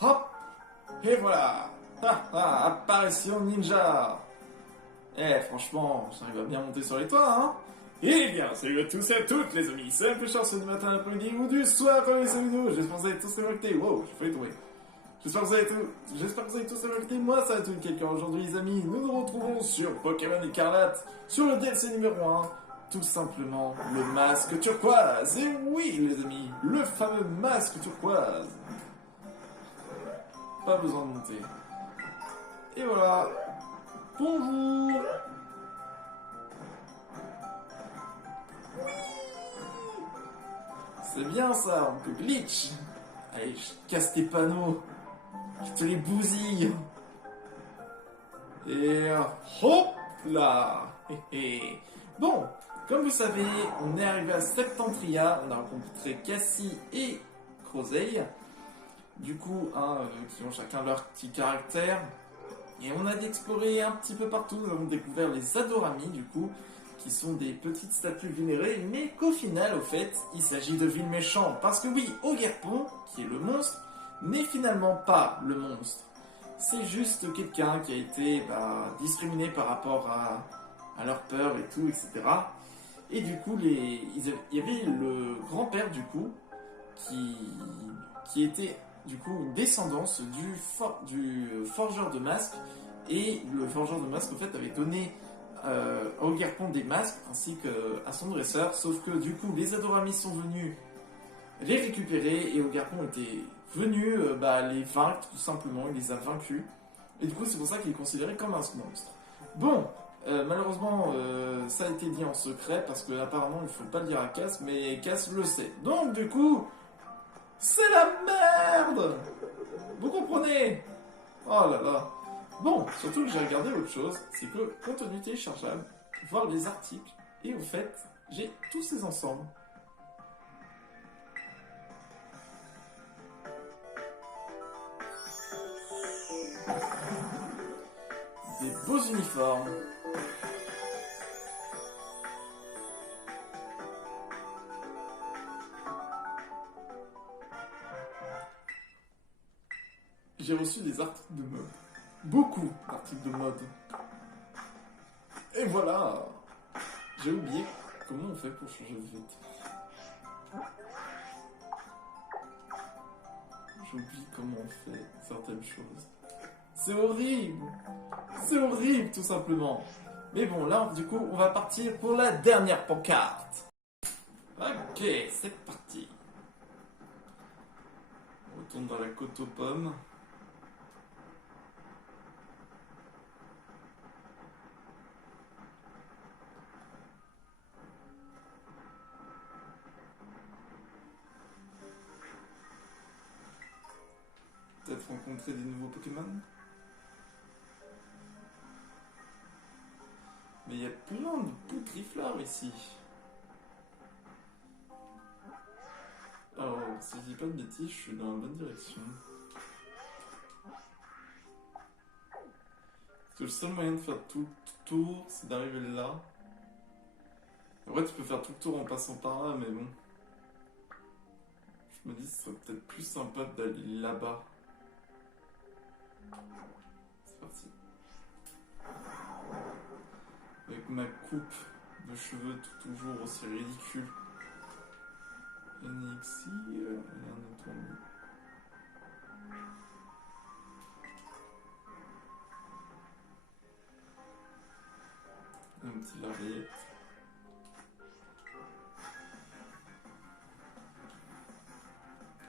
Hop. Et voilà. Apparition ninja. Franchement, j'arrive à bien monter sur les toits, hein. Eh bien, salut à tous et à toutes, les amis. C'est un peu chanceux du matin, l'après-midi ou du soir quand les vidéo. J'espère que vous avez tous les écouté. Wow, j'ai failli tomber. J'espère que vous avez tous écouté. Moi, ça va être quelqu'un aujourd'hui, les amis. Nous nous retrouvons sur Pokémon Écarlate, sur le DLC numéro 1. Tout simplement, le masque turquoise. Et oui, les amis, le fameux masque turquoise. Pas besoin de monter. Et voilà. Bonjour. C'est bien ça, on peut glitch. Allez, je casse tes panneaux. Je te les bousille. Et hop là. Bon, comme vous savez, on est arrivé à Septentria. On a rencontré Cassie et Crozei. Du coup, qui ont chacun leur petit caractère. Et on a d'explorer un petit peu partout. Nous avons découvert les Adorami, du coup, qui sont des petites statues vénérées, mais qu'au final, au fait, il s'agit de villes méchants. Parce que oui, Ogerpon, qui est le monstre, n'est finalement pas le monstre. C'est juste quelqu'un qui a été discriminé par rapport à leur peur et tout, etc. Et du coup, il y avait le grand-père, du coup, qui était du coup une descendance du forgeur de masques. Et le forgeur de masques, en fait, avait donné à Ogerpon des masques ainsi qu'à son dresseur. Sauf que du coup, les Adoramis sont venus les récupérer et Ogerpon était venu les vaincre tout simplement. Il les a vaincus. Et du coup, c'est pour ça qu'il est considéré comme un monstre. Bon, malheureusement, ça a été dit en secret parce que apparemment il ne faut pas le dire à Cass, mais Cass le sait. Donc, du coup, c'est la merde! Vous comprenez? Oh là là. Bon, surtout que j'ai regardé autre chose, c'est que contenu téléchargeable, voir les articles, et au fait, j'ai tous ces ensembles. Des beaux uniformes. J'ai reçu des articles de mode. Beaucoup d'articles de mode. Et voilà. J'ai oublié comment on fait pour changer de vêtements. J'oublie comment on fait certaines choses. C'est horrible. C'est horrible, tout simplement. Mais bon, là, du coup, on va partir pour la dernière pancarte. Ok, c'est parti. On retourne dans la côte aux pommes. Peut-être rencontrer des nouveaux Pokémon. Mais il y a plein de poutrifleurs ici. Alors, si je dis pas de bêtises, je suis dans la bonne direction. Parce que le seul moyen de faire tout le tour, c'est d'arriver là. En vrai, tu peux faire tout le tour en passant par là, mais bon. Je me dis que ce serait peut-être plus sympa d'aller là-bas. C'est parti. Avec ma coupe de cheveux toujours aussi ridicule. Enixir, et un autre. Un petit lariette.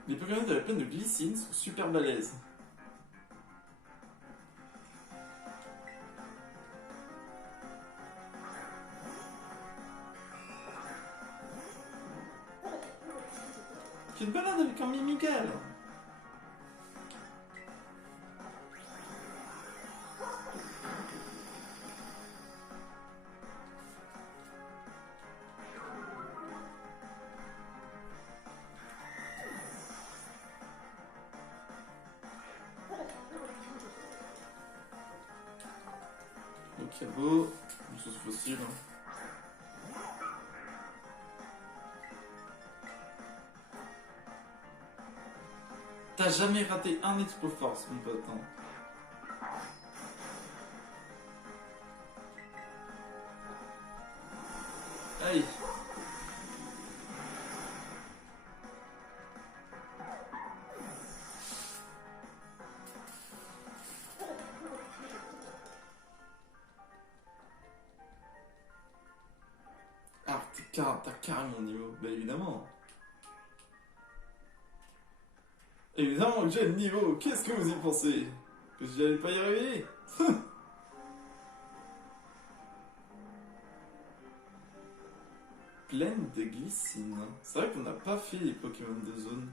Les Pokémon de la plaine de Glycine sont super balèzes. J'ai une balade avec un Mimigal. Ok, beau. Une chose fossile. vas jamais rater un Expo Force, mon pote. Hein. Allez. Ah, t'as carrément niveau. Bah évidemment. Évidemment que j'ai le niveau. Qu'est-ce que vous y pensez? Que j'allais pas y arriver? Pleine de glycine. C'est vrai qu'on n'a pas fait les Pokémon de zone.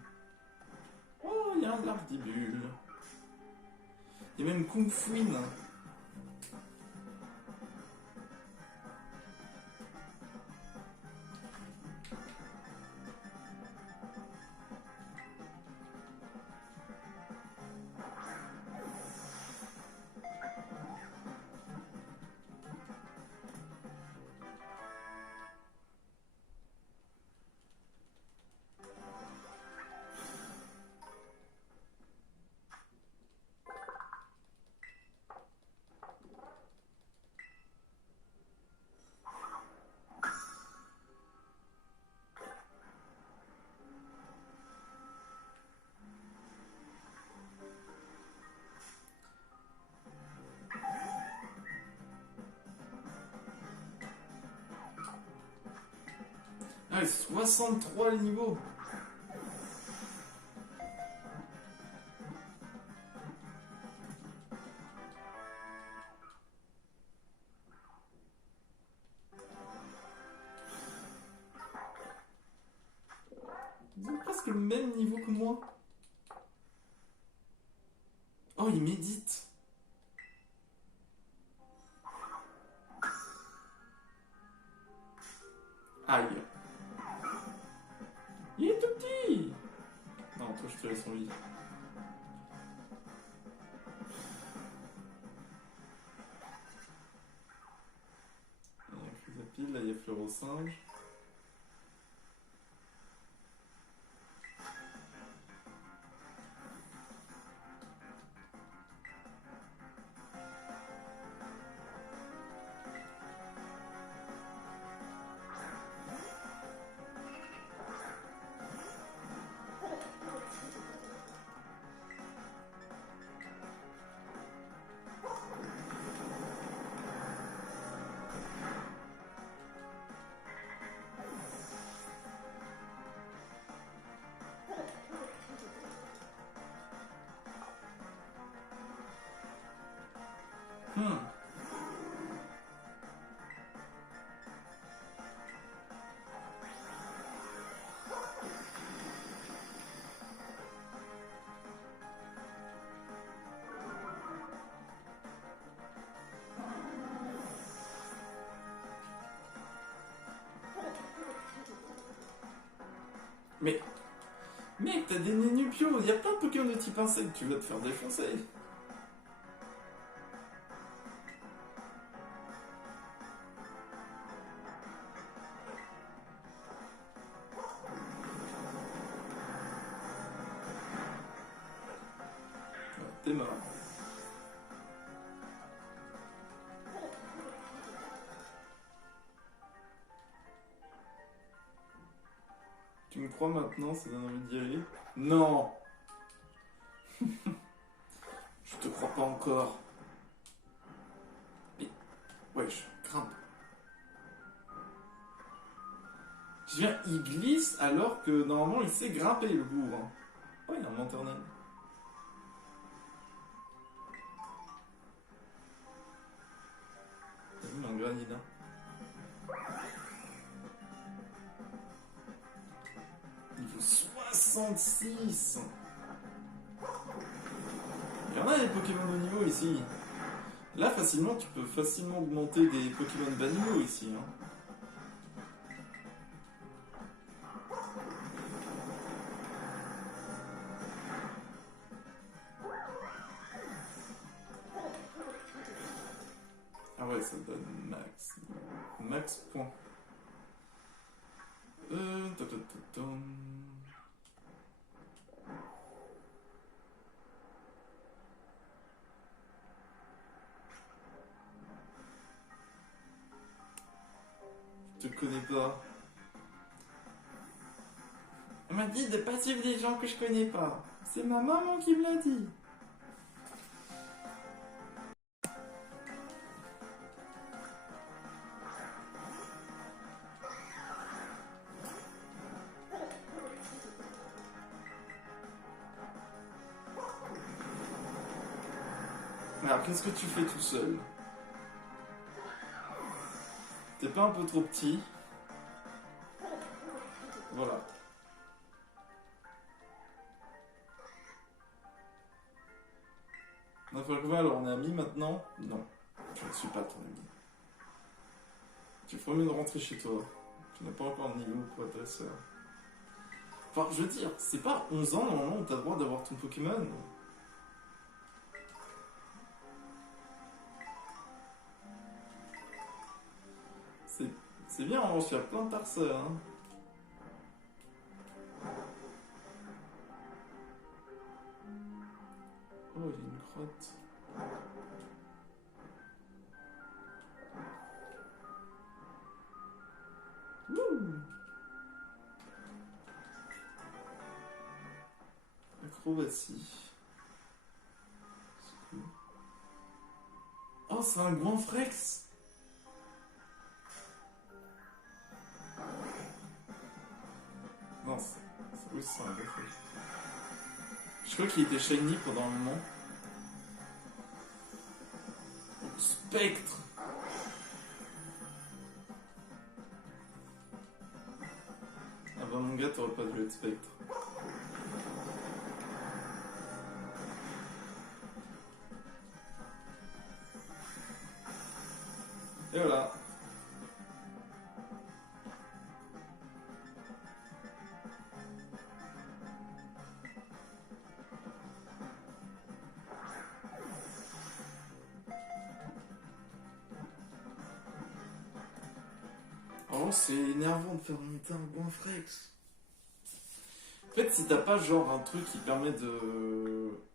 Oh, il y a un Lardibule. Il y a même Kung Fuin. Ah, 63 le niveau. Ils ont presque le même niveau que moi. Oh, il médite. Aïe. Il est tout petit. Non, toi, je te laisse en vie. Il y a Chrysapile, là, il y a Fleurosinge. Hmm. Mais, mec, t'as des Nénupios. Il y a plein de Pokémon de type insecte. Tu vas te faire défoncer. Ouais, t'es mort. Tu me crois maintenant, ça donne envie d'y aller? Non! Je te crois pas encore. Mais, wesh, grimpe. Je viens, il glisse alors que normalement il sait grimper le bourg. Hein. Oh, il y a un lanternel. T'as vu un granida? Niveau 66. Il y en a des Pokémon de niveau ici. Là, facilement, tu peux facilement augmenter des Pokémon bas niveau ici. Hein. Ah ouais, ça donne max. Max point. Ta, ta, ta, ta. connais pas. Elle m'a dit de pas suivre des gens que je connais pas. C'est ma maman qui me l'a dit. Alors, qu'est-ce que tu fais tout seul? T'es pas un peu trop petit? Voilà. On a fait le alors on est amis maintenant? Non, je ne suis pas ton ami. Tu ferais mieux de rentrer chez toi. Tu n'as pas encore de niveau pour être dresseur. Enfin, je veux dire, c'est pas 11 ans normalement où t'as le droit d'avoir ton Pokémon. C'est bien, en revanche, il y a plein de personnes. Hein. Oh, il y a une grotte. Wouh! Acrobatie. C'est cool. Oh, c'est un Goinfrex! Non, oui, c'est un Goinfrex. Je crois qu'il était shiny pendant un moment. Spectre! Ah bah mon gars, t'aurais pas dû être Spectre. Et voilà. Oh, c'est énervant de faire monter un Goinfrex. En fait, si t'as pas genre un truc qui permet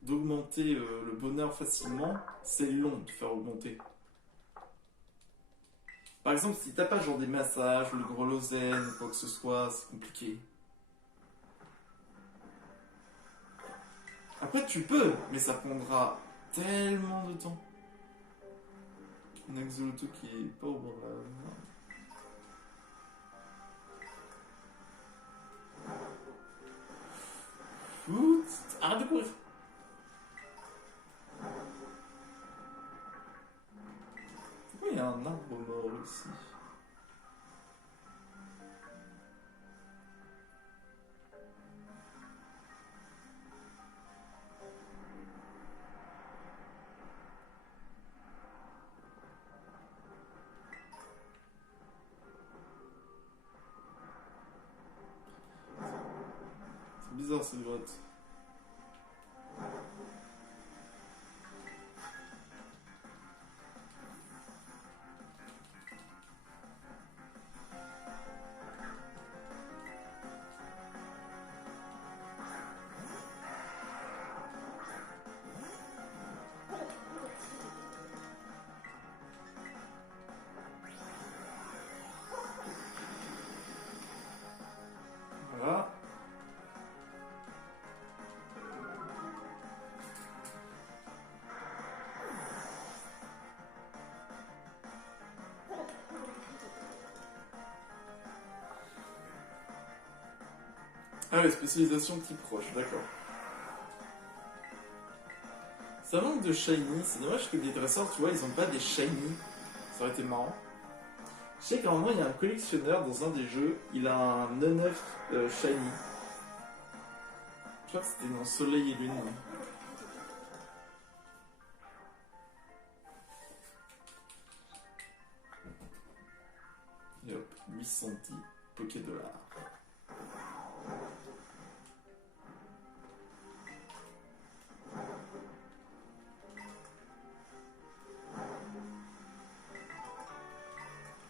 d'augmenter le bonheur facilement, c'est long de faire augmenter. Par exemple, si t'as pas genre des massages, ou le grelosène, ou quoi que ce soit, c'est compliqué. Après, tu peux, mais ça prendra tellement de temps. Un Axolotl qui est pas au bord de la mer. Ouh, arrête de courir. Pourquoi il y a un arbre mort ici? C'est bizarre cette grotte. Voilà. Ah ouais, spécialisation type roche, d'accord. Ça manque de shiny, c'est dommage que les dresseurs, tu vois, ils ont pas des shiny. Ça aurait été marrant. Je sais qu'à un moment, il y a un collectionneur dans un des jeux, il a un 9 shiny. Je crois que c'était dans Soleil et Lune. Et hop, 810 Poké-Dollars.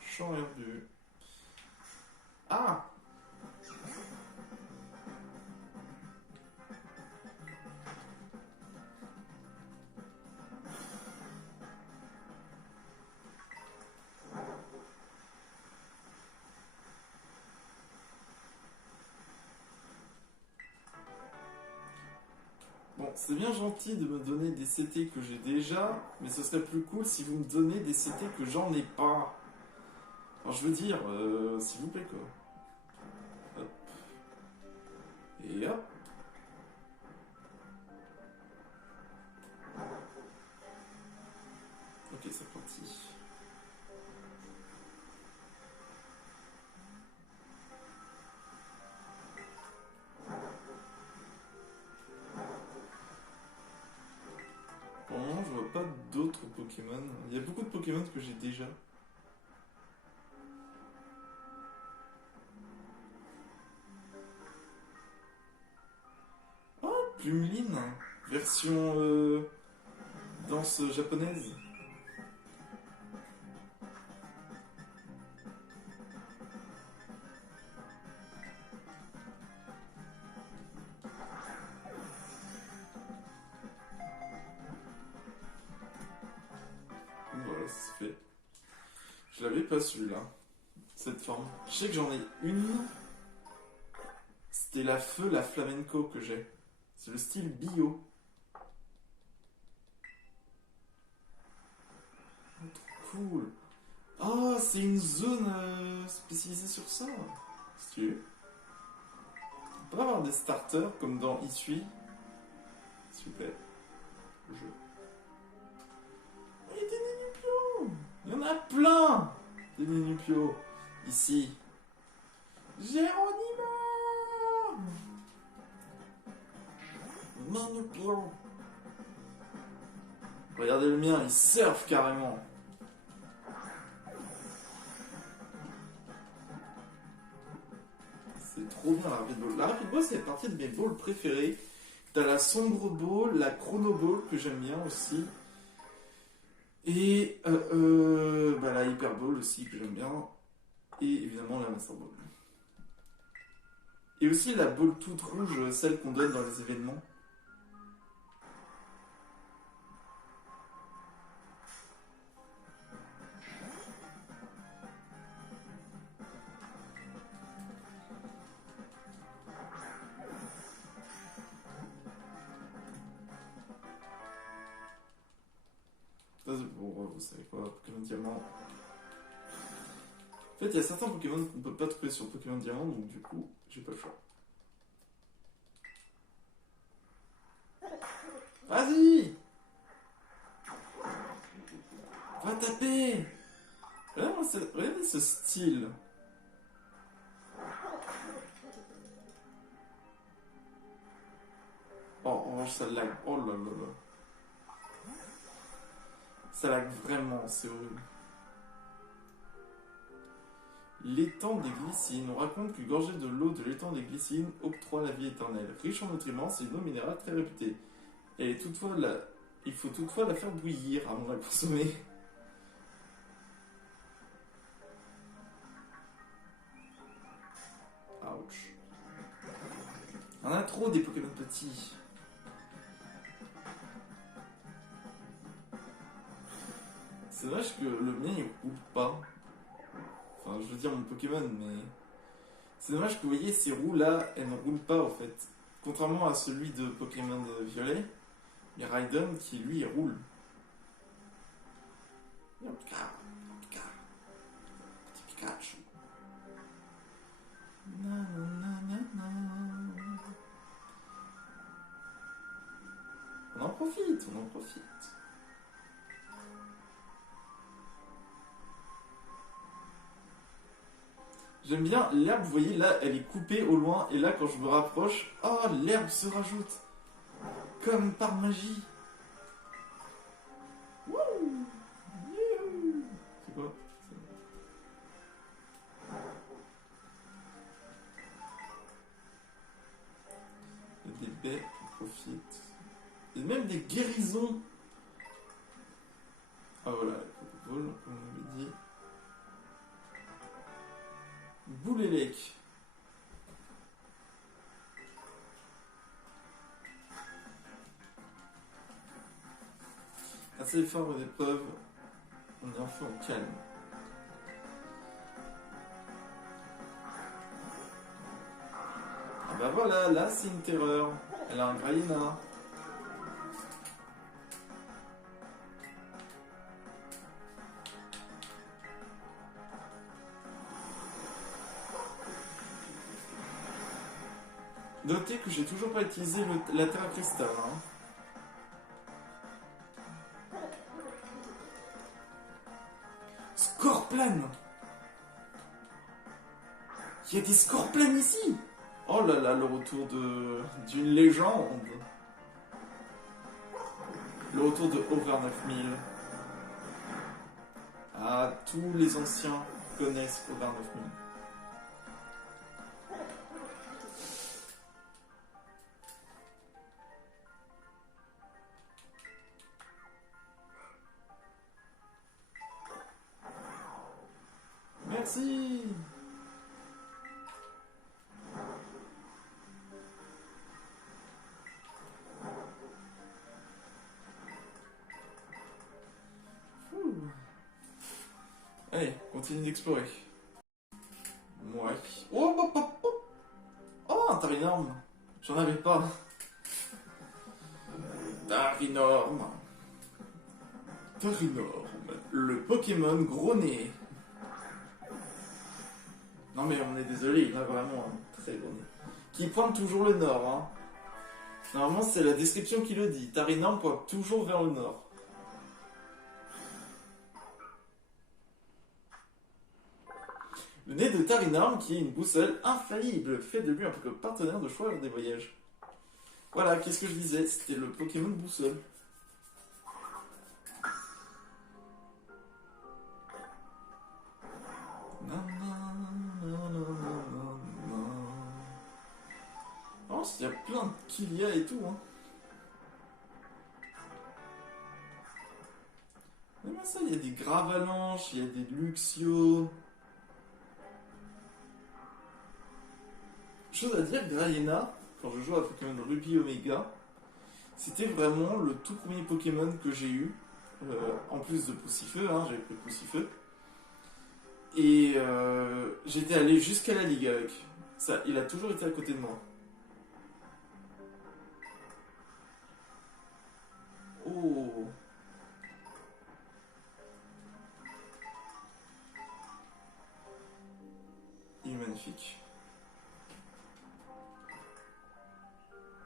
Champ herbu. Ah! Bon, c'est bien gentil de me donner des CT que j'ai déjà, mais ce serait plus cool si vous me donnez des CT que j'en ai pas. Enfin, je veux dire, s'il vous plaît, quoi. Hop. Et hop. Ok, c'est parti. Pour le moment, je vois pas d'autres Pokémon. Il y a beaucoup de Pokémon que j'ai déjà. Oh, Plumeline, version danse japonaise. Voilà, c'est fait. Je l'avais pas celui-là, cette forme. Je sais que j'en ai une. C'était la feu, la flamenco que j'ai. C'est le style bio. Oh, trop cool. Oh, c'est une zone spécialisée sur ça. Si tu veux. On peut avoir des starters comme dans Isui. S'il vous plaît. Le jeu. Et des Ninupio. Il y en a plein. Des Ninupio. Ici. Géronimo. Ninupio. Regardez le mien, il surfe carrément. C'est trop bien la Rapid Ball. La Rapid Ball, c'est partie de mes balls préférées. T'as la Sombre Ball, la Chrono Ball que j'aime bien aussi. Et bah, la Hyper Ball aussi que j'aime bien. Et évidemment la Master Ball. Et aussi la Ball toute rouge, celle qu'on donne dans les événements. Ça, bon, vous savez quoi, Pokémon Diamant. En fait, il y a certains Pokémon qu'on ne peut pas trouver sur Pokémon Diamant, donc du coup, j'ai pas le choix. Vas-y! Va taper! Regardez ce style. Oh, oh, ça lag. Oh là là là. Ça lag vraiment, c'est horrible. L'étang des glycines. On raconte que gorger de l'eau de l'étang des glycines octroie la vie éternelle. Riche en nutriments, c'est une eau minérale très réputée. Il faut toutefois la faire bouillir avant de la consommer. Ouch. On a trop des Pokémon petits. C'est dommage que le mien il roule pas. Enfin, je veux dire mon Pokémon, mais. C'est dommage que vous voyez ces roues là, elles ne roulent pas en fait. Contrairement à celui de Pokémon violet, il y a Raiden qui lui il roule. Petit Pikachu. On en profite, on en profite. J'aime bien l'herbe, vous voyez là, elle est coupée au loin, et là quand je me rapproche, oh l'herbe se rajoute. Comme par magie. Wouh. C'est quoi? Il y a des baies qui profitent. Il y a même des guérisons. Ah voilà, la Pokéball, comme on avait dit. Boulélec. Assez fort aux épreuves, on est enfin au calme. Ah bah voilà, là c'est une terreur. Elle a un Graina. Notez que j'ai toujours pas utilisé la terre à cristal. Hein. Scorpion. Il y a des Scorpions ici. Oh là là, le retour d'une légende. Le retour de Over 9000. Ah, tous les anciens connaissent Over 9000. Merci. Allez, continue d'explorer. Ouais. Oh, oh, oh, oh. Oh, un Tarinorm. J'en avais pas. Tarinorm. Tarinorm. Le Pokémon gros nez. Non mais on est désolé, il a vraiment un très gros nez. Qui pointe toujours le nord. Hein. Normalement c'est la description qui le dit. Tarinorm pointe toujours vers le nord. Le nez de Tarinorm qui est une boussole infaillible, fait de lui un partenaire de choix lors des voyages. Voilà, qu'est-ce que je disais? C'était le Pokémon boussole. Oh, il y a plein de Kilia et tout. Hein. Même ça, il y a des Gravalanches, il y a des Luxio. Chose à dire, Graiena, quand je joue à Pokémon Ruby Omega, c'était vraiment le tout premier Pokémon que j'ai eu. En plus de Poussifeu, hein, j'avais pris Poussifeu. Et j'étais allé jusqu'à la Ligue avec. Ça, il a toujours été à côté de moi. Oh. Il est magnifique.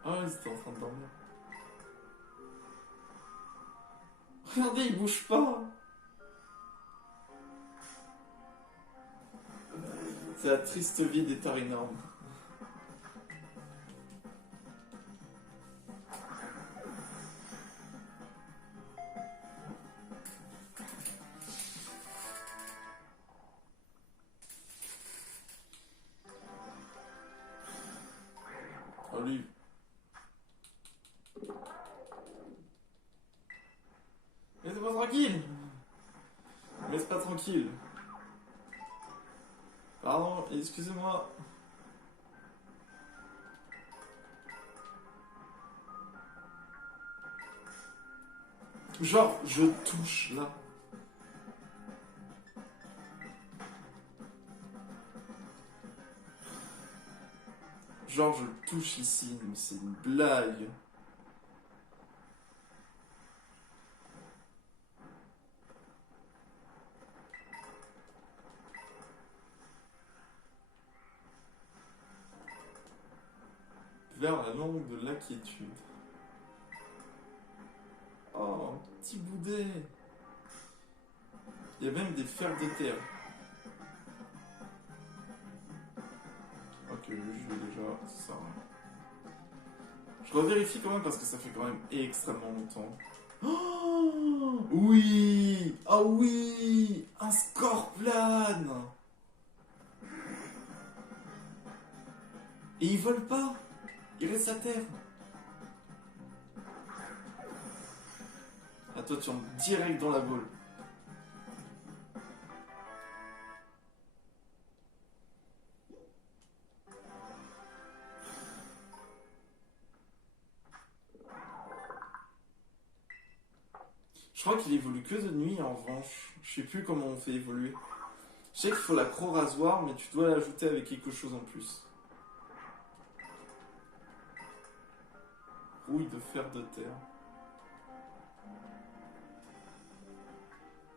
Ah, ils étaient en train de dormir. Regardez, il bouge pas. C'est la triste vie des Tarinorm. Oh lui. Laissez-moi tranquille. Laisse pas tranquille. Pardon, excusez-moi. Genre, je touche là. Genre, je touche ici, mais c'est une blague. Vers la langue de l'inquiétude. Oh, un petit boudet. Il y a même des fers de terre. Ok, lui, je vais déjà. Ça. Je revérifie quand même parce que ça fait quand même extrêmement longtemps. Oh oui. Ah oui. Un Scorpion. Et il vole pas. Il reste à terre. Ah toi tu rentres direct dans la boule. Je crois qu'il évolue que de nuit en revanche. Je sais plus comment on fait évoluer. Je sais qu'il faut la croc rasoir, mais tu dois l'ajouter avec quelque chose en plus. Rouille de fer de terre.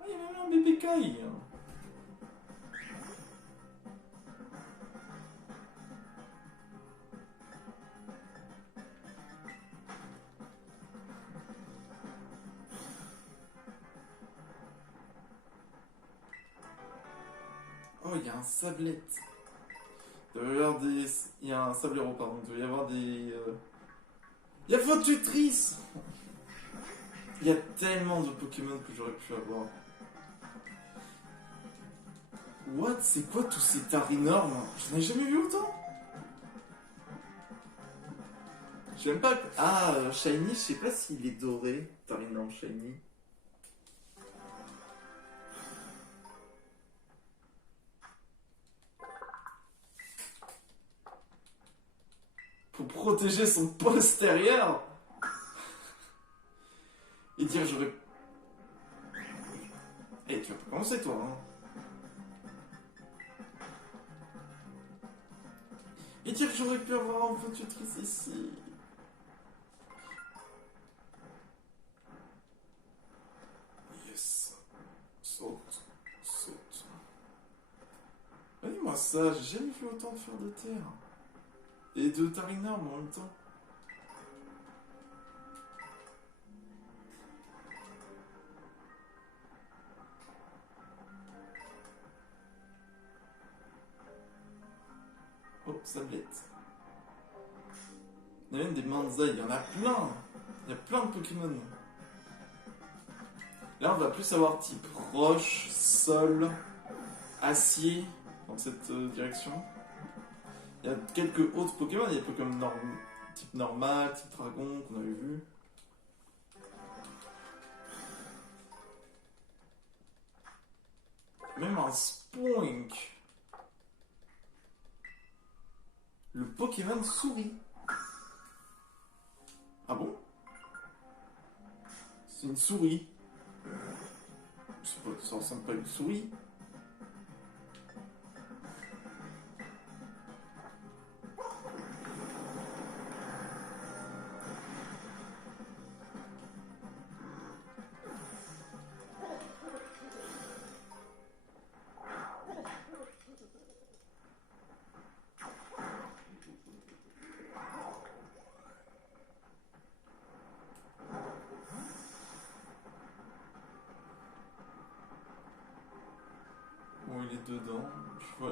Ah, il y a même un bébé caille. Oh, il y a un sablette. Il doit y avoir des... Il y a un sablero, pardon. Il doit y avoir des... Il y a faute tutrice. Il y a tellement de Pokémon que j'aurais pu avoir. What? C'est quoi tous ces tares énormes? J'en ai jamais vu autant. J'aime pas... Ah, Shiny, je sais pas s'il est doré. Tares énorme Shiny. Pour protéger son postérieur. Et dire j'aurais... Eh, tu vas pas commencer toi, hein. Et dire que j'aurais pu avoir un peu tutrice ici. Yes. Saute. Saute. Vas-y-moi ça, j'ai jamais vu autant de fer de terre. Et de tarinarmes en même temps. Oh, sablette. Il y a même des manzai, il y en a plein. Il y a plein de Pokémon. Là, on va plus avoir type roche, sol, acier dans cette direction. Il y a quelques autres Pokémon. Il y a des Pokémon type normal, type dragon qu'on avait vu. Même un Spoink. Le Pokémon souris. Ah bon? C'est une souris. Ça ressemble pas à une souris. Bon, il est dedans.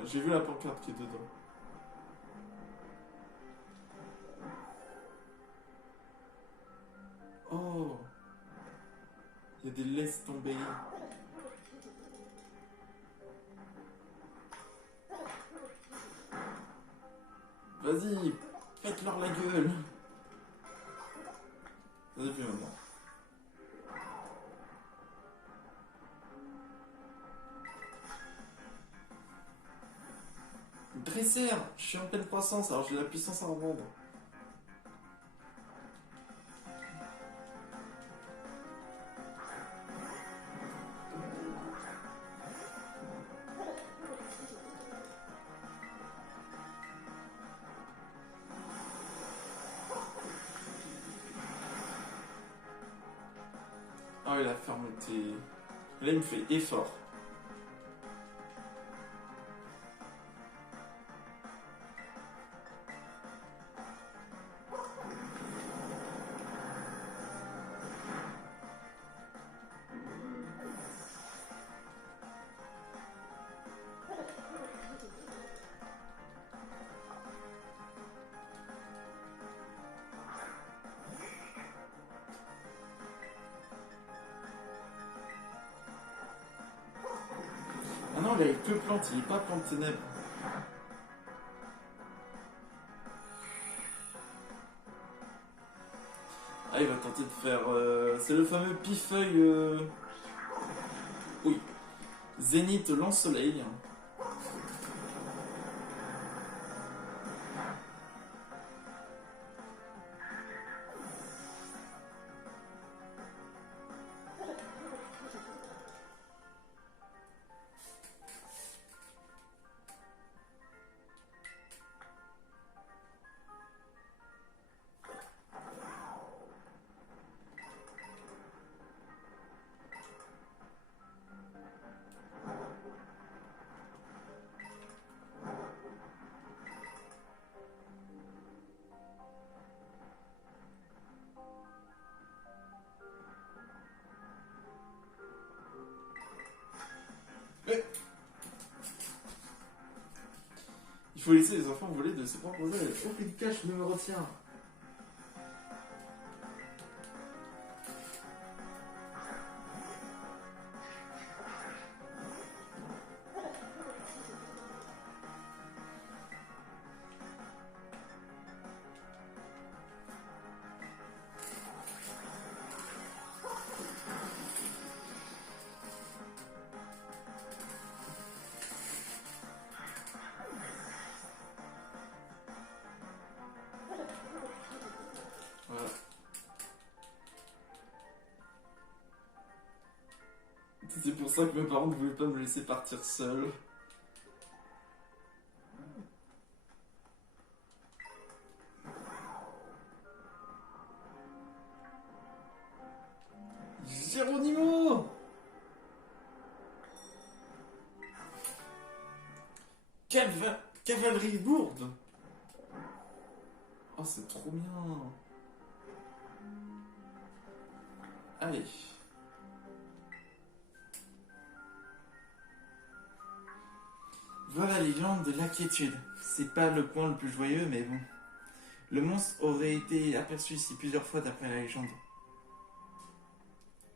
J'ai vu la pancarte qui est dedans. Oh! Il y a des laisses tomber. Vas-y, pète-leur la gueule. Vas-y, plus maintenant. Dresser, je suis en pleine croissance, alors j'ai la puissance à revendre. Ah oui, la fermeté. Là, il me fait effort. Ah non, il a que plante, il est pas plante ténèbres. Ah, il va tenter de faire... c'est le fameux pifeuille... Oui. Zénith lance-soleil. faut laisser les enfants voler de ses propres ailes. Aucune cache ne me retient. Voilà. C'est pour ça que mes parents ne voulaient pas me laisser partir seul. Géronimo! Cavalerie lourde! Oh, c'est trop bien! Allez. Voilà les légende de l'inquiétude. C'est pas le point le plus joyeux, mais bon. Le monstre aurait été aperçu ici plusieurs fois d'après la légende.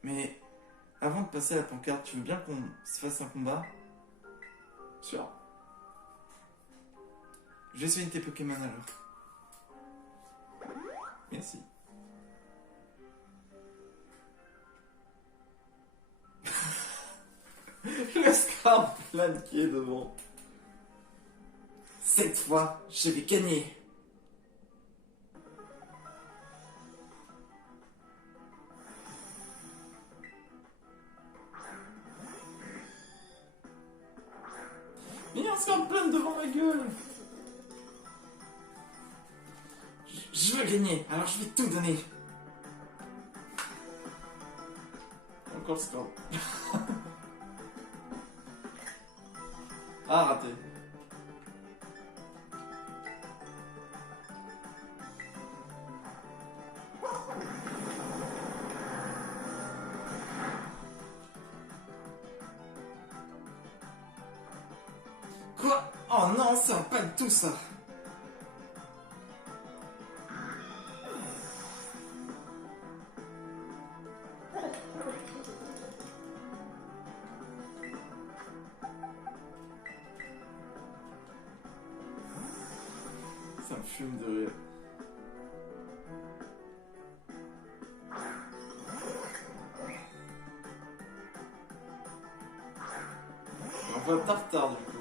Mais avant de passer à la pancarte, tu veux bien qu'on se fasse un combat? Sûr. Je vais soigner tes Pokémon alors. Merci. Le Scarplan qui est devant. Cette fois, je vais gagner. Il y a un Scarplan devant ma gueule. Je veux gagner, alors je vais tout donner. Encore le Scarplan. Ah, raté. Quoi? Oh non, ça va pas du tout ça. Ça me fume de rire. On voit Tartare du coup.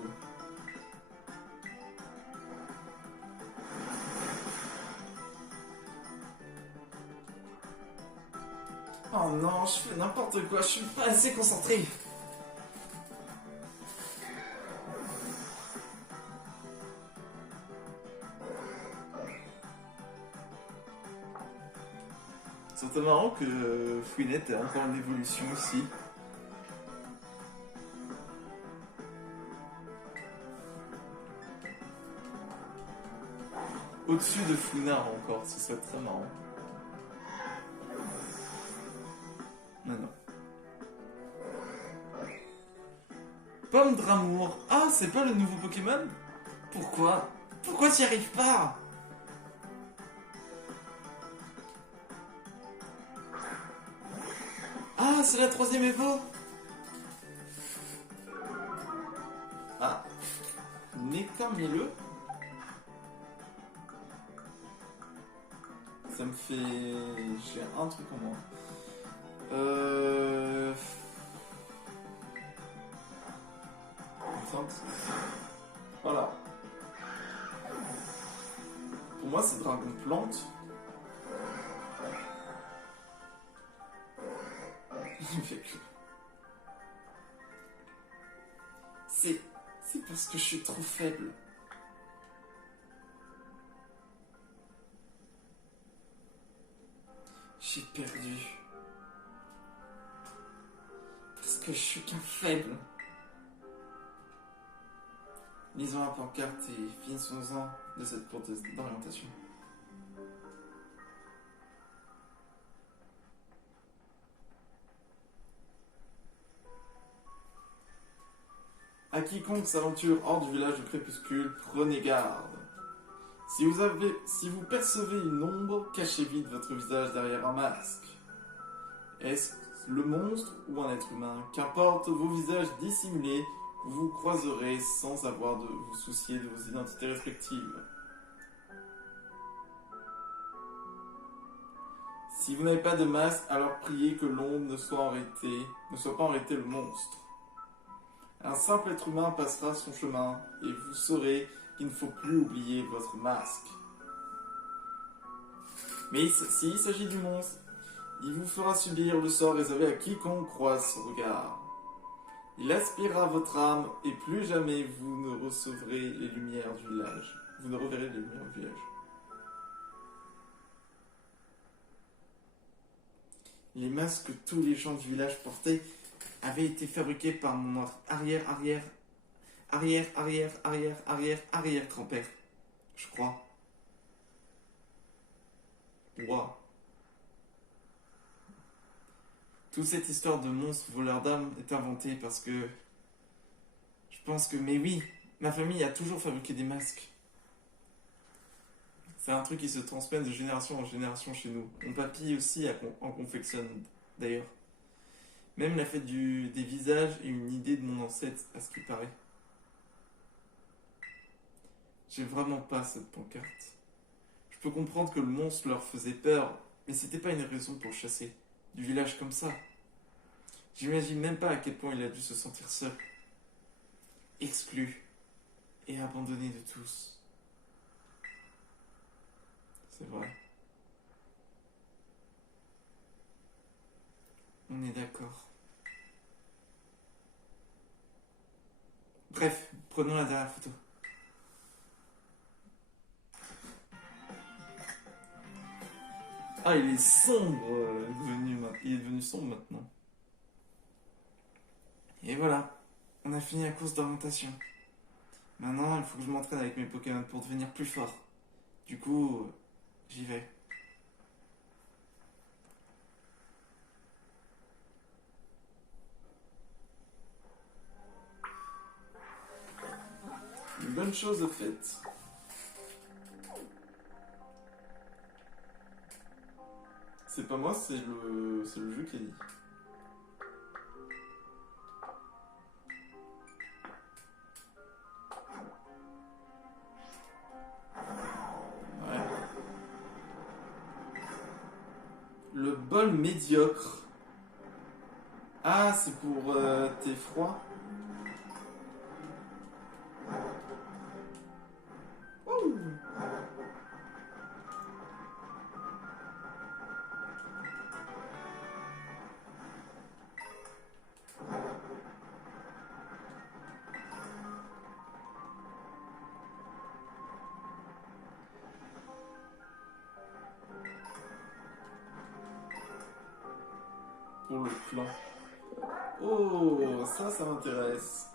Oh non, je fais n'importe quoi, je suis pas assez concentré. C'est marrant que Fouinette ait encore une évolution ici. Au-dessus de Founard encore, ce serait très marrant. Non, non. Pomme d'amour. Ah, c'est pas le nouveau Pokémon? Pourquoi? Pourquoi t'y arrives pas? Ah, c'est la troisième Evo. Ah. Nectar mielleux. Ça me fait... J'ai un truc en moi. Voilà. Pour moi, c'est Dragon Plante. C'est parce que je suis trop faible. J'ai perdu. Parce que je suis qu'un faible. Lisons la pancarte et finissons-en de cette prothèse d'orientation. À quiconque s'aventure hors du village de Crépuscule, prenez garde. Si vous percevez une ombre, cachez vite votre visage derrière un masque. Est-ce le monstre ou un être humain? Qu'importe vos visages dissimulés, vous vous croiserez sans avoir de vous soucier de vos identités respectives. Si vous n'avez pas de masque, alors priez que l'ombre ne soit pas en réalité le monstre. Un simple être humain passera son chemin et vous saurez qu'il ne faut plus oublier votre masque. Mais s'il s'agit du monstre, il vous fera subir le sort réservé à quiconque croise son regard. Il aspirera votre âme et plus jamais vous ne recevrez les lumières du village. Vous ne reverrez les lumières du village. Les masques que tous les gens du village portaient avaient été fabriqués par mon arrière-grand-père, je crois. Wow. Toute cette histoire de monstre voleur d'âme est inventée parce que je pense que, mais oui, ma famille a toujours fabriqué des masques. C'est un truc qui se transmet de génération en génération chez nous. Mon papy aussi en confectionne d'ailleurs. Même la fête des visages est une idée de mon ancêtre, à ce qui paraît. J'aime vraiment pas cette pancarte. Je peux comprendre que le monstre leur faisait peur, mais c'était pas une raison pour le chasser. Du village comme ça. J'imagine même pas à quel point il a dû se sentir seul, exclu et abandonné de tous. C'est vrai. On est d'accord. Bref, prenons la dernière photo. Ah, il est sombre, il est devenu sombre maintenant. Et voilà, on a fini la course d'orientation. Maintenant, il faut que je m'entraîne avec mes Pokémon pour devenir plus fort. Du coup, j'y vais. Une bonne chose de faite. C'est pas moi, c'est le jeu qui a dit. Ouais. Le bol médiocre. Ah, c'est pour tes froids. Ouh. Pour le plan. Oh, ça m'intéresse.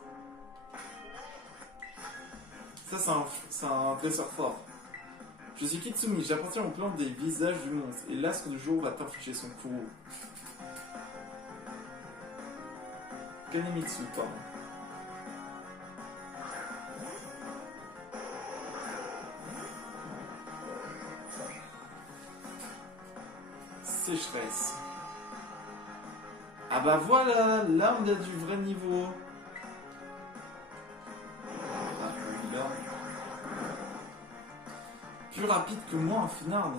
Ça, c'est un trésor fort. Je suis Kitsumi, j'appartiens au clan des visages du monstre, et l'astre du jour va t'infliger son courroux. Kanemitsu, pardon. Sécheresse. Ah bah voilà, là on a du vrai niveau. Plus rapide que moi en finale.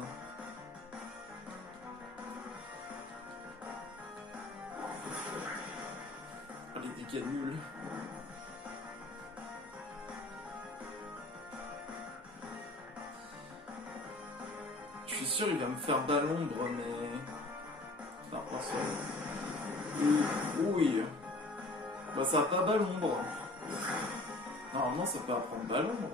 Oh, les dégâts nuls. Je suis sûr il va me faire bas l'ombre, mais... Non, pas ça. Oui. Bah ça va pas bas l'ombre. Normalement ça peut apprendre bas l'ombre.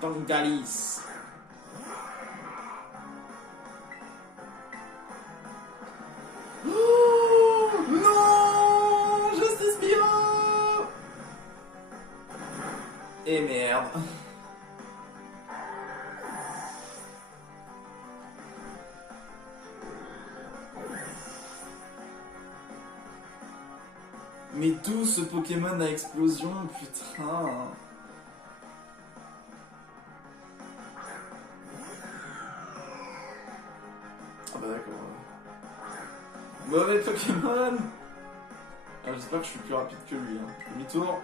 Tangalis. Oh non, Justice Bio. Et merde. Mais d'où ce Pokémon à explosion, putain. Ah bah d'accord. Mauvais Pokémon. Ah, j'espère que je suis plus rapide que lui. Hein. Demi-tour.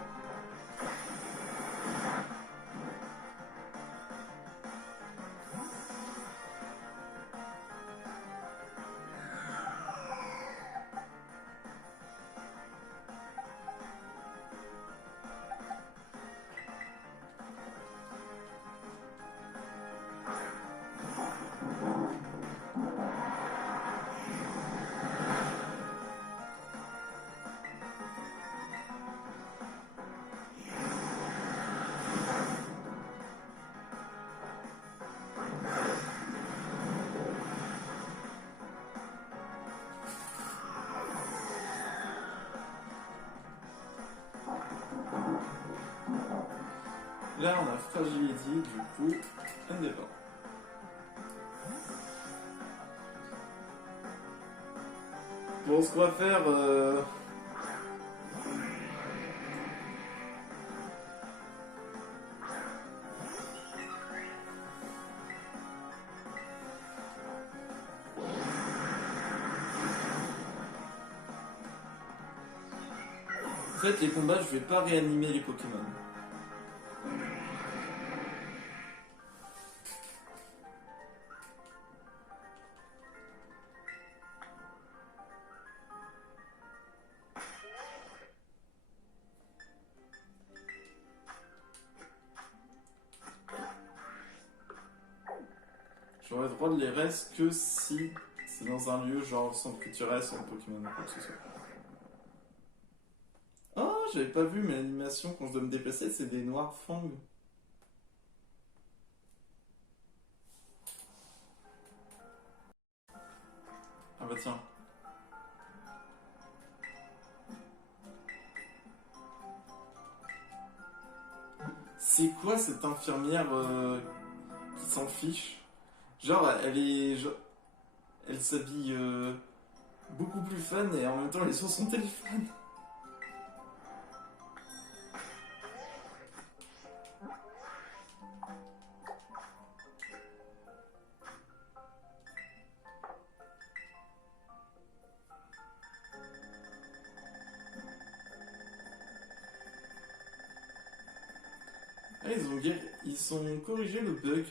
Là, on a Fragility, du coup, un départ. Bon, ce qu'on va faire... En fait, les combats, je vais pas réanimer les Pokémon. J'aurai le droit de les reste que si c'est dans un lieu genre centre culturel, centre Pokémon ou quoi que ce soit. Oh, j'avais pas vu, mais l'animation quand je dois me déplacer, c'est des noirs fangs. Ah bah tiens. C'est quoi cette infirmière qui s'en fiche? Genre, elle s'habille beaucoup plus fun et en même temps elle est sur son téléphone. Ah, ils ont corrigé le bug.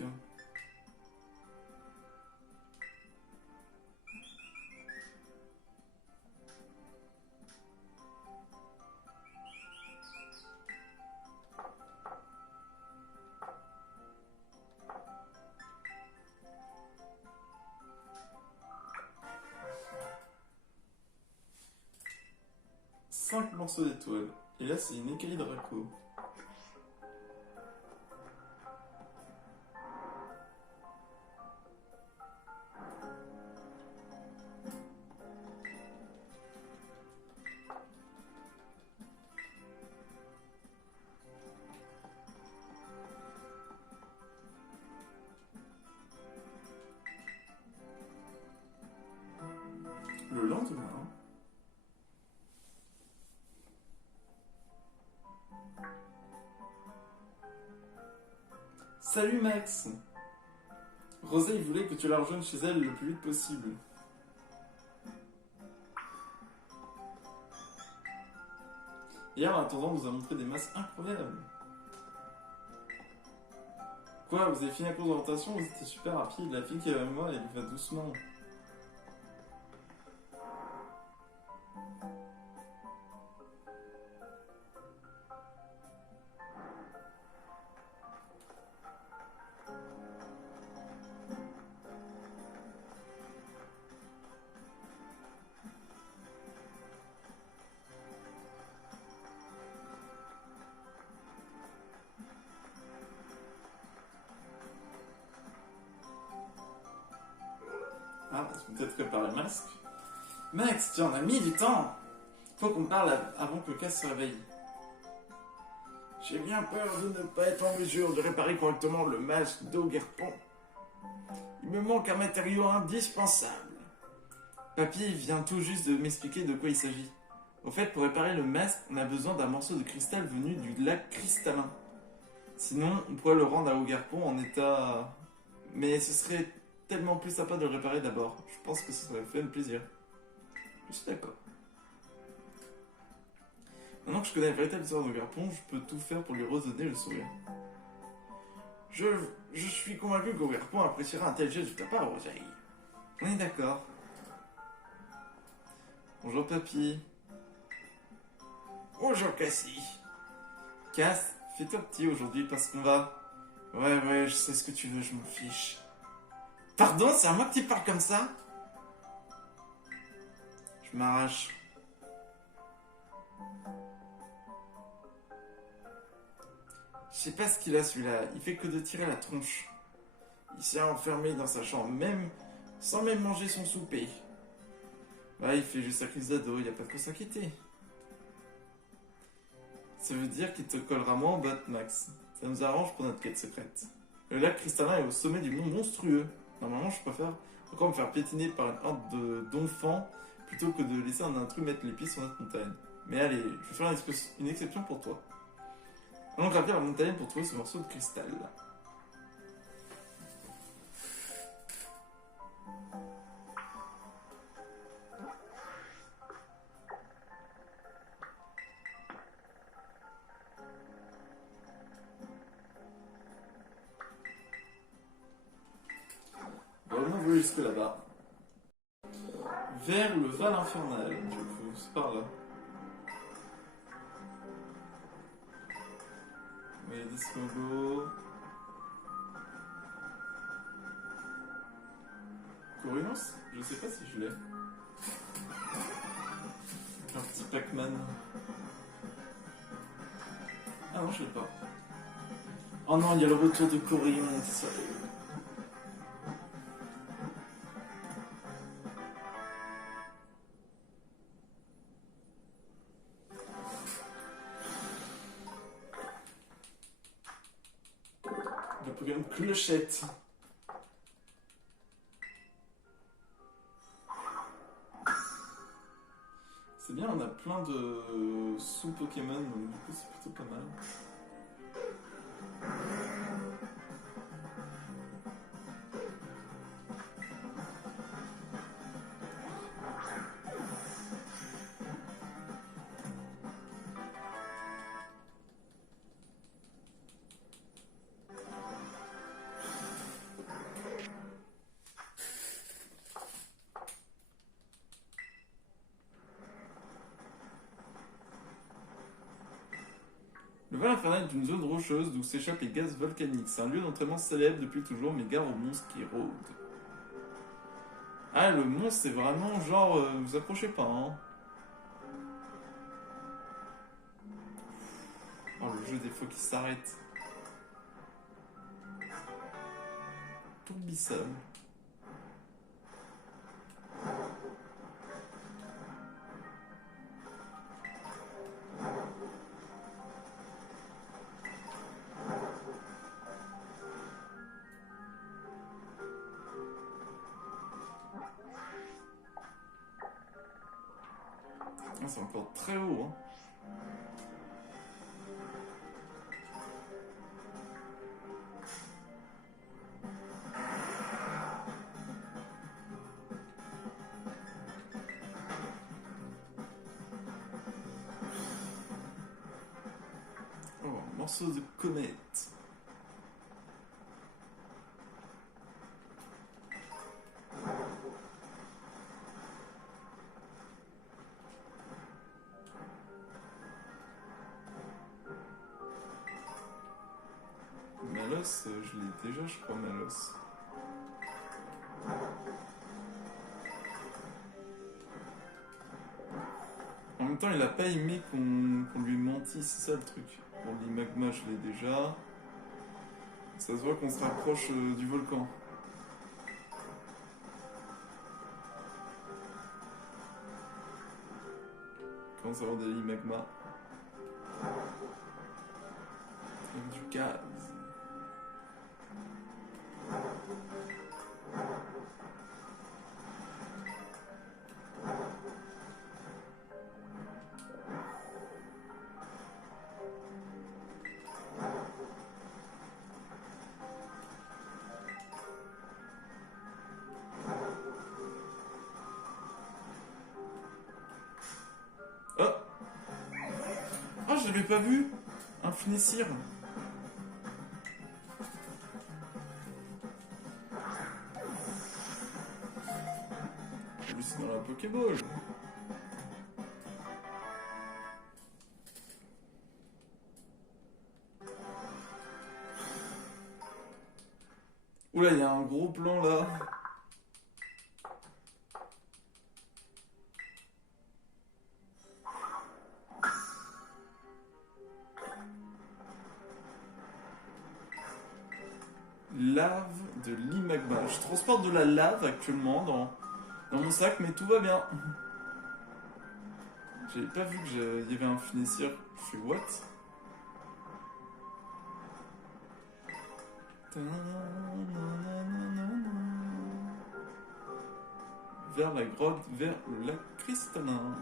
Cinq morceaux d'étoiles. Et là, c'est une écaille Draco. Le lendemain... Salut Max! Rosé, il voulait que tu la rejoignes chez elle le plus vite possible. Hier, en attendant, on nous a montré des masques incroyables. Quoi, vous avez fini la course d'orientation? Vous étiez super rapide. La fille qui est avec moi, elle va doucement. Ah, tu peux peut-être préparer le masque. Max, tu en as mis du temps. Faut qu'on parle avant que Cass se réveille. J'ai bien peur de ne pas être en mesure de réparer correctement le masque d'Ogerpon. Il me manque un matériau indispensable. Papy vient tout juste de m'expliquer de quoi il s'agit. Au fait, pour réparer le masque, on a besoin d'un morceau de cristal venu du lac cristallin. Sinon, on pourrait le rendre à Ogarpon en état... Mais ce serait tellement plus sympa de le réparer d'abord. Je pense que ce serait fait un plaisir. Je suis d'accord. Maintenant que je connais la véritable histoire d'Ogarpon, je peux tout faire pour lui redonner le sourire. Je, je suis convaincu qu'Ogarpon appréciera un tel geste de ta part, Rosalie. On est d'accord. Bonjour papy. Bonjour Cassie. Cass, fais-toi petit aujourd'hui parce qu'on va... Ouais, je sais ce que tu veux, je m'en fiche. Pardon, c'est à moi que tu parles comme ça? Je m'arrache. Je sais pas ce qu'il a celui-là, il fait que de tirer la tronche. Il s'est enfermé dans sa chambre, même sans même manger son souper. Ouais, il fait juste sa crise d'ado, y a pas de quoi s'inquiéter. Ça veut dire qu'il te collera moins en botte, Max. Ça nous arrange pour notre quête secrète. Le lac cristallin est au sommet du mont monstrueux. Normalement, je préfère encore me faire piétiner par une horde d'enfants plutôt que de laisser un intrus mettre les pieds sur notre montagne. Mais allez, je vais faire une exception pour toi. Allons gravir la montagne pour trouver ce morceau de cristal. Bon, on va jusque là-bas. Vers le Val infernal, du coup, c'est par là. Oui, Discogo. Corinos? Je sais pas si je l'ai. Un petit Pac-Man. Ah non, je l'ai pas. Oh non, il y a le retour de Corinos. Le Pokémon Clochette. C'est bien, on a plein de sous-Pokémon, donc du coup c'est plutôt pas mal. Le Val infernal est une zone rocheuse d'où s'échappent les gaz volcaniques. C'est un lieu d'entraînement célèbre depuis toujours, mais gare aux monstres qui rôdent. Ah, le monstre, c'est vraiment genre, vous approchez pas, hein. Oh, le jeu des fois qui s'arrête. Tourbissonne. Ah, c'est encore très haut, hein. Oh, un morceau de comète. Malos, je l'ai déjà, je crois, Malos. En même temps, il a pas aimé qu'on lui mentisse, c'est ça le truc. Pour l'Imagma, je l'ai déjà. Ça se voit qu'on se rapproche du volcan. Comment ça va de l'Imagma? Avec du gaz. je l'avais pas vu. Un Finessir. Lui, c'est dans la Pokéball. Oula, il y a un gros plan là. Lave de l'imagma. Je transporte de la lave actuellement dans mon sac, mais tout va bien. J'avais pas vu qu'il y avait un Finessir. Je fais what? Vers la grotte, vers le lac cristallin.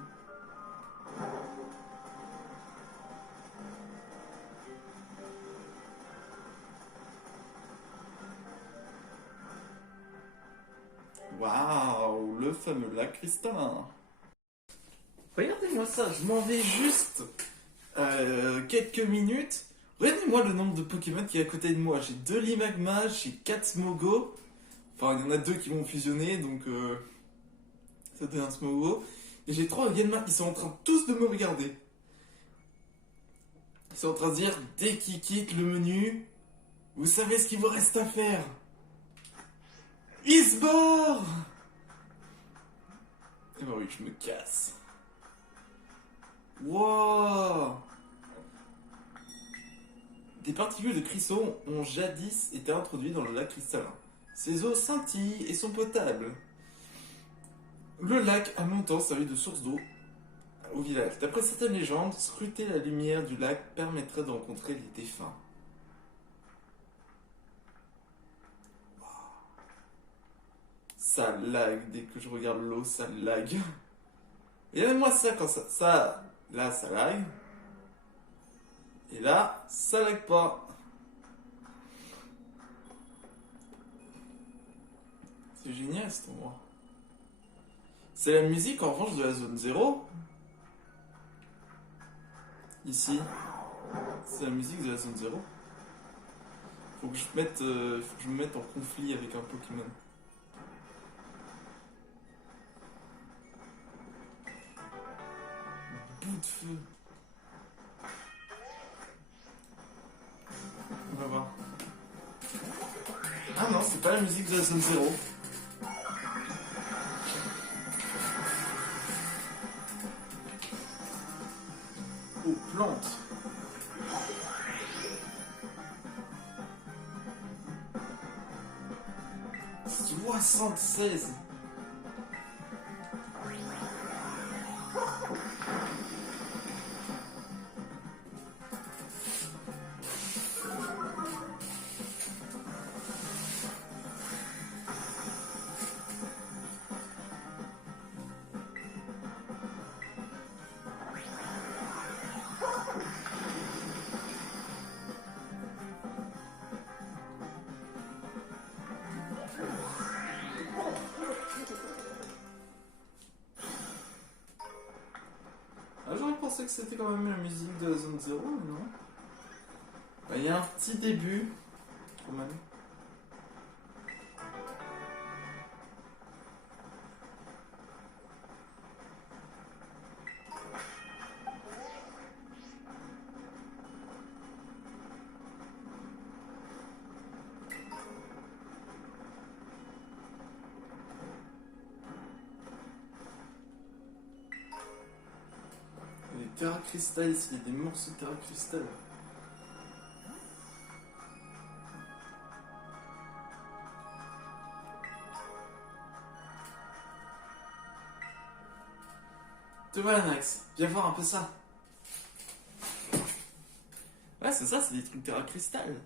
Waouh, le fameux lac cristallin. Regardez-moi ça, je m'en vais juste quelques minutes. Regardez-moi le nombre de Pokémon qui est à côté de moi. J'ai 2 Limagma, j'ai 4 Smogo. Enfin, il y en a 2 qui vont fusionner, donc ça donne un Smogo. Et j'ai 3 Genma qui sont en train tous de me regarder. Ils sont en train de dire, dès qu'ils quittent le menu, vous savez ce qu'il vous reste à faire. Ils se barrent. Et bah oui, je me casse. Wow. Des particules de cristaux ont jadis été introduites dans le lac cristallin. Ces eaux scintillent et sont potables. Le lac a longtemps servi de source d'eau au village. D'après certaines légendes, scruter la lumière du lac permettrait de rencontrer les défunts. Wow. Ça lag, dès que je regarde l'eau, ça lag. Et même moi ça, quand ça là, ça lag. Et là, ça lag pas. C'est génial cet endroit. C'est la musique en revanche de la zone 0. Ici. C'est la musique de la zone 0. Faut que je me mette en conflit avec un Pokémon. Bout de feu. On va voir. Ah non, c'est pas la musique de la zone 0. Oh, plante. « 76 » Ah, j'aurais pensé que c'était quand même la musique de la zone 0, mais non. Il y a un petit début, quand même. Il y a des Terra Crystal ici, il y a des morceaux de Terra Crystal. Te voilà Max, viens voir un peu ça. Ouais, c'est ça, c'est des trucs Terra Crystal.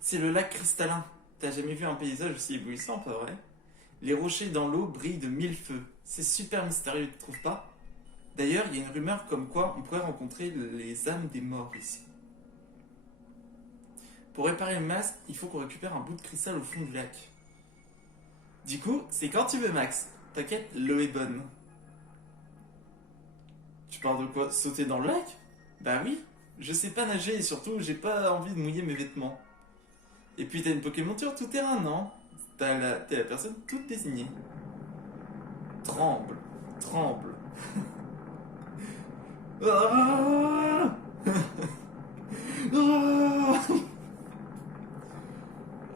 C'est le lac cristallin. T'as jamais vu un paysage aussi éblouissant, pas vrai? Les rochers dans l'eau brillent de 1000 feux. C'est super mystérieux, tu trouves pas? D'ailleurs, il y a une rumeur comme quoi on pourrait rencontrer les âmes des morts ici. Pour réparer le masque, il faut qu'on récupère un bout de cristal au fond du lac. Du coup, c'est quand tu veux Max. T'inquiète, l'eau est bonne. Tu parles de quoi? Sauter dans le lac? Bah oui, Je sais pas nager et surtout, j'ai pas envie de mouiller mes vêtements. Et puis t'as une Pokémonture tout terrain, non? T'es la personne toute désignée. Tremble, tremble. Ah Ah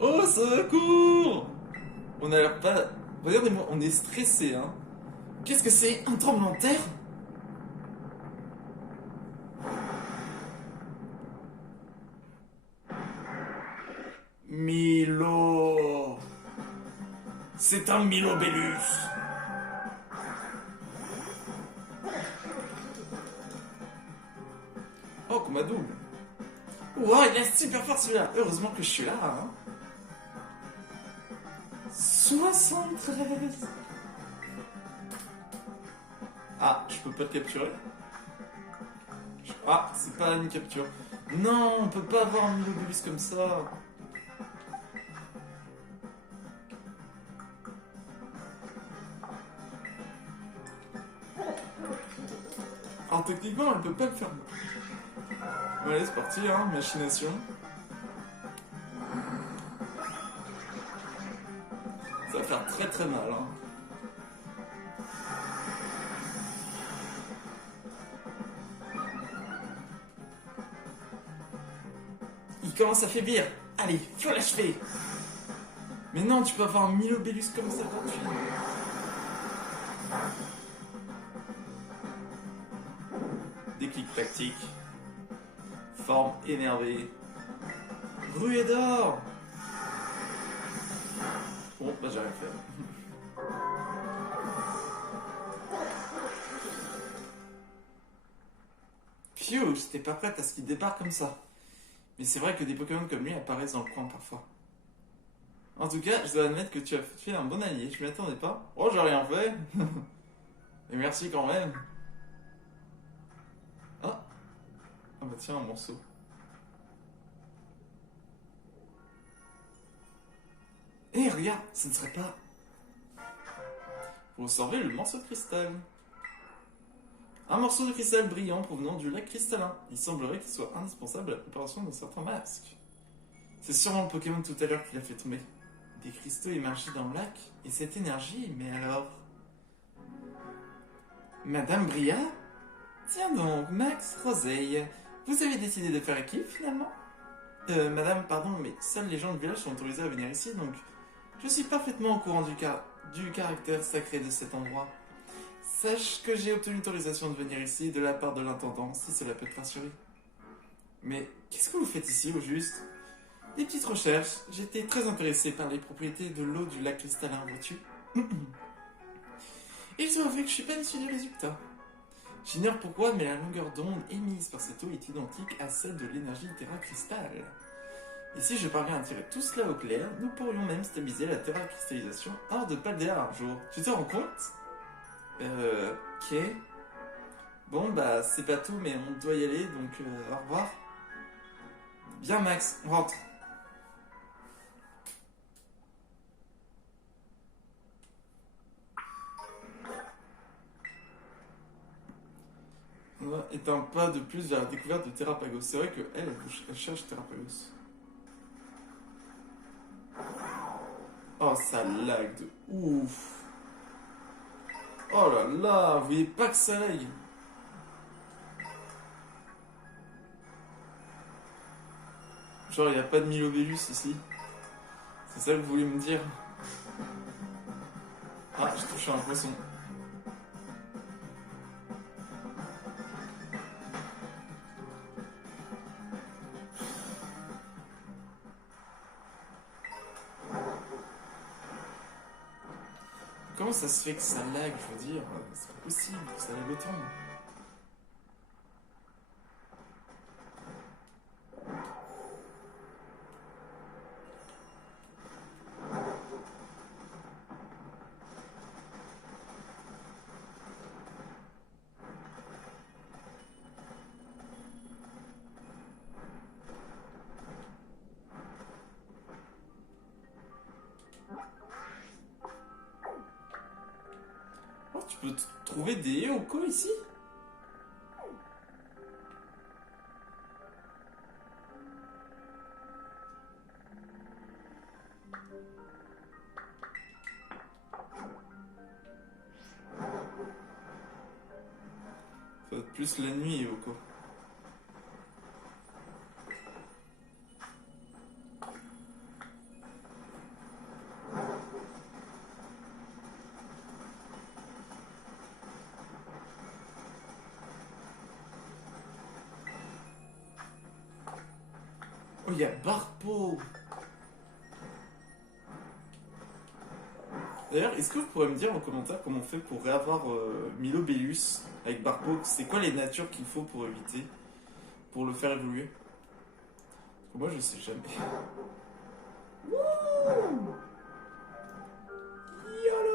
Au secours! On a l'air pas... Regardez-moi, on est stressé, hein. Qu'est-ce que c'est? Un tremblement de terre? Milo! C'est un Milobellus! Oh, combat double! Ouah, il est super fort celui-là! Heureusement que je suis là, hein. 73! Ah, je peux pas le capturer? Ah, c'est pas une capture. Non, on peut pas avoir un Milobellus comme ça. Alors techniquement, elle peut pas le faire. Bon, allez, c'est parti, hein, machination. Ça va faire très très mal, hein. Il commence à faiblir. Allez, faut l'achever. Mais non, tu peux avoir un Milobellus comme ça gratuit. Déclic tactique. Forme énervée. Ruée d'or. Bon, bah j'ai rien fait. Phew, j'étais pas prête à ce qu'il débarque comme ça. Mais c'est vrai que des Pokémon comme lui apparaissent dans le coin parfois. En tout cas, je dois admettre que tu as fait un bon allié, je m'y attendais pas. Oh, j'ai rien fait. Et merci quand même. Ah, ah bah tiens, un morceau. Eh, regarde, ce ne serait pas... Vous observez le morceau de cristal. Un morceau de cristal brillant provenant du lac cristallin. Il semblerait qu'il soit indispensable à la préparation de certains masques. C'est sûrement le Pokémon tout à l'heure qui l'a fait tomber. Des cristaux émergent dans le lac, et cette énergie, mais alors... Madame Bria? Tiens donc, Max, Roseille, vous avez décidé de faire équipe finalement? Madame, pardon, mais seuls les gens du village sont autorisés à venir ici, donc je suis parfaitement au courant du caractère sacré de cet endroit. Sache que j'ai obtenu l'autorisation de venir ici de la part de l'intendant, si cela peut te rassurer. Mais qu'est-ce que vous faites ici, au juste? Des petites recherches. J'étais très intéressé par les propriétés de l'eau du lac cristallin, vois-tu? Et il se avoué que je suis pas déçu du résultat. J'ignore pourquoi, mais la longueur d'onde émise par cette eau est identique à celle de l'énergie Terra Cristal. Et si je parviens à tirer tout cela au clair, nous pourrions même stabiliser la Terra Cristallisation hors de Paldea un jour. Tu te rends compte? Ok. Bon, bah, c'est pas tout, mais on doit y aller, donc au revoir. Bien, Max, on rentre. Est un pas de plus vers la découverte de Terrapagos. C'est vrai qu'elle, elle cherche Terrapagos. Oh, ça lag de ouf. Oh là là, vous voyez pas que ça lag. Genre, il n'y a pas de Milobellus ici. C'est ça que vous voulez me dire? Ah, j'ai touché un poisson. Comment ça se fait que ça lag, je veux dire? C'est pas possible que ça lag autant. Oh, tu peux trouver des Yoko ici? Plus la nuit et Oko. Oh, il y a Barpo. D'ailleurs, est-ce que vous pourrez me dire en commentaire comment on fait pour réavoir Milobellus avec Barpo? C'est quoi les natures qu'il faut pour éviter, pour le faire évoluer? Parce que moi, je sais jamais. Wouh! Yolo!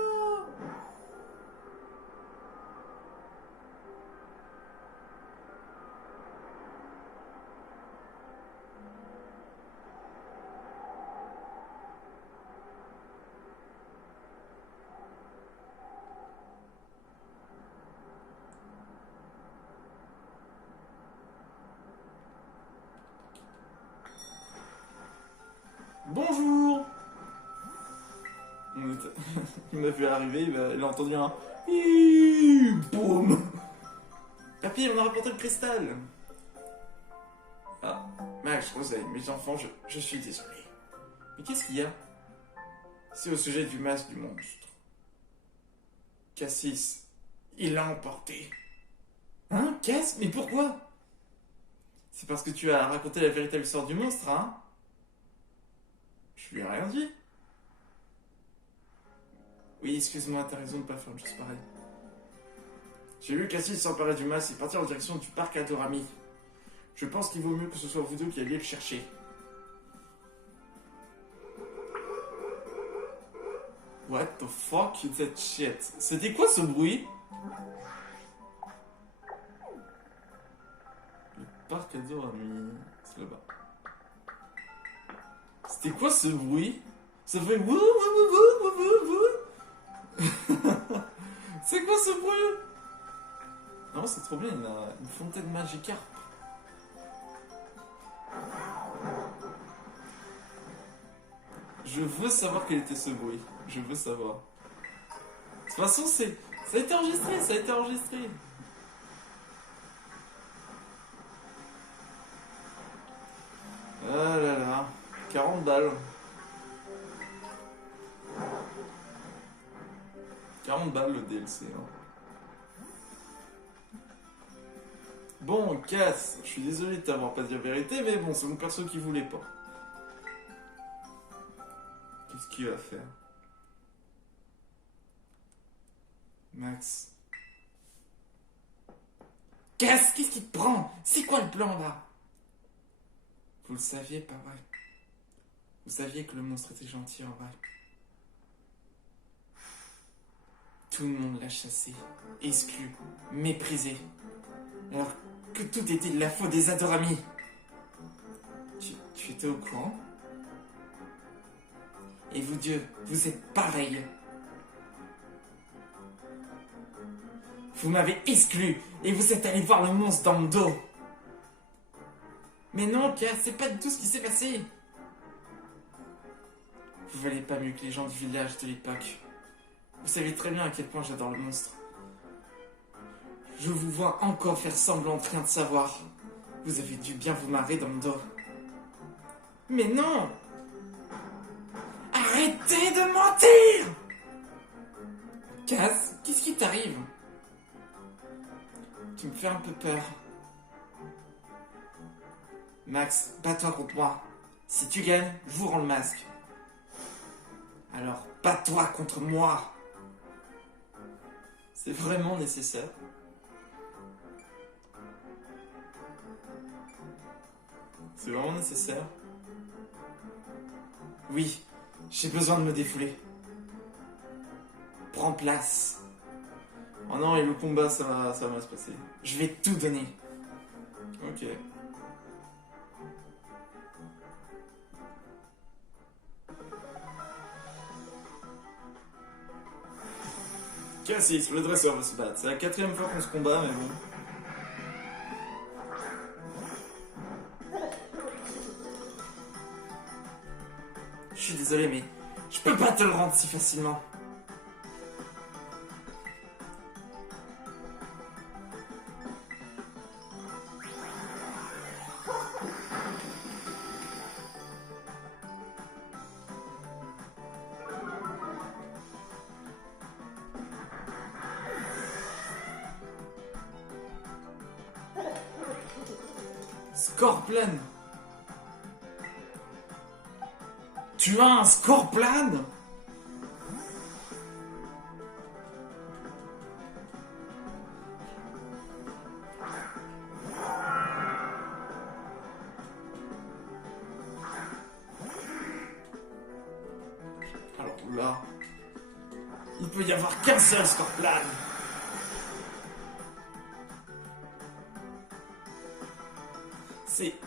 Bonjour! Il m'a vu arriver, il a entendu un Hiiii boum. Papy, on a rapporté le cristal. Ah, Max, Rosalie, mes enfants, je suis désolé. Mais qu'est-ce qu'il y a? C'est au sujet du masque du monstre. Cassis, il l'a emporté. Hein, Cass? Mais pourquoi? C'est parce que tu as raconté la véritable histoire du monstre, hein? Je lui ai rien dit. Oui, excuse-moi, t'as raison de pas faire une chose pareille. J'ai vu Cassis s'emparer du masque et partir en direction du parc Adorami. Je pense qu'il vaut mieux que ce soit vous deux qui alliez le chercher. What the fuck is that shit? C'était quoi ce bruit? Le parc Adorami. C'est là-bas. C'était quoi ce bruit? Ça fait wouh wouh wouh wouh wouh wouh. C'est quoi ce bruit? Non, c'est trop bien, il y a une fontaine Magikarp. Je veux savoir quel était ce bruit. Je veux savoir. De toute façon, ça a été enregistré, ça a été enregistré. Ah là là, 40 balles. 40 balles le DLC. Hein. Bon, Cass, je suis désolé de t'avoir pas dit la vérité, mais bon, c'est mon perso qui voulait pas. Qu'est-ce qu'il va faire? Max. Cass, qu'est-ce qui te prend? C'est quoi le plan là? Vous le saviez, pas vrai? Vous saviez que le monstre était gentil en vrai? Tout le monde l'a chassé, exclu, méprisé. Alors que tout était de la faute des Adorami. Tu étais au courant? Et vous deux, vous êtes pareils. Vous m'avez exclu et vous êtes allé voir le monstre dans le dos. Mais non, Cass, c'est pas du tout ce qui s'est passé. Vous valez pas mieux que les gens du village de l'époque. Vous savez très bien à quel point j'adore le monstre. Je vous vois encore faire semblant de rien de savoir. Vous avez dû bien vous marrer dans le dos. Mais non! Arrêtez de mentir! Cass, qu'est-ce qui t'arrive? Tu me fais un peu peur. Max, bats-toi contre moi. Si tu gagnes, je vous rends le masque. Alors, bats-toi contre moi. C'est vraiment nécessaire. C'est vraiment nécessaire. Oui, j'ai besoin de me défouler. Prends place. Oh non, et le combat, ça va mal se passer. Je vais tout donner. Ok. Cassis, le dresseur va se battre. C'est la 4e fois qu'on se combat, mais bon. Je suis désolé, mais je peux pas te le rendre si facilement. Scorplan. Tu as un Scorplan? Alors là, il peut y avoir qu'un seul Scorplan.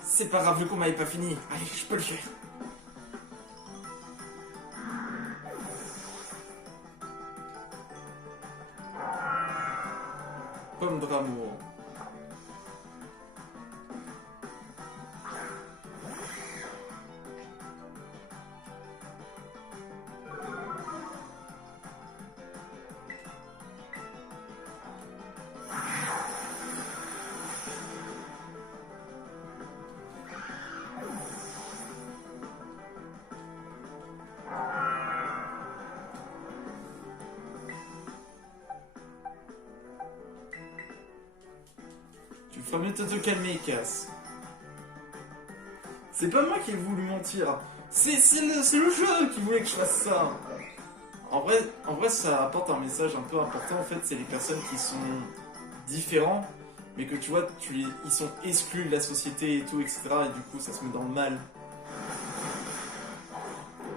C'est pas grave, le combat est pas fini. Allez, je peux le faire. Pomme d'amour. Tu ferais mieux de te calmer, Cass. C'est pas moi qui ai voulu mentir. C'est le jeu qui voulait que je fasse ça. En vrai, ça apporte un message un peu important. En fait, c'est les personnes qui sont différents, mais que tu vois, ils sont exclus de la société et tout, etc. Et du coup, ça se met dans le mal.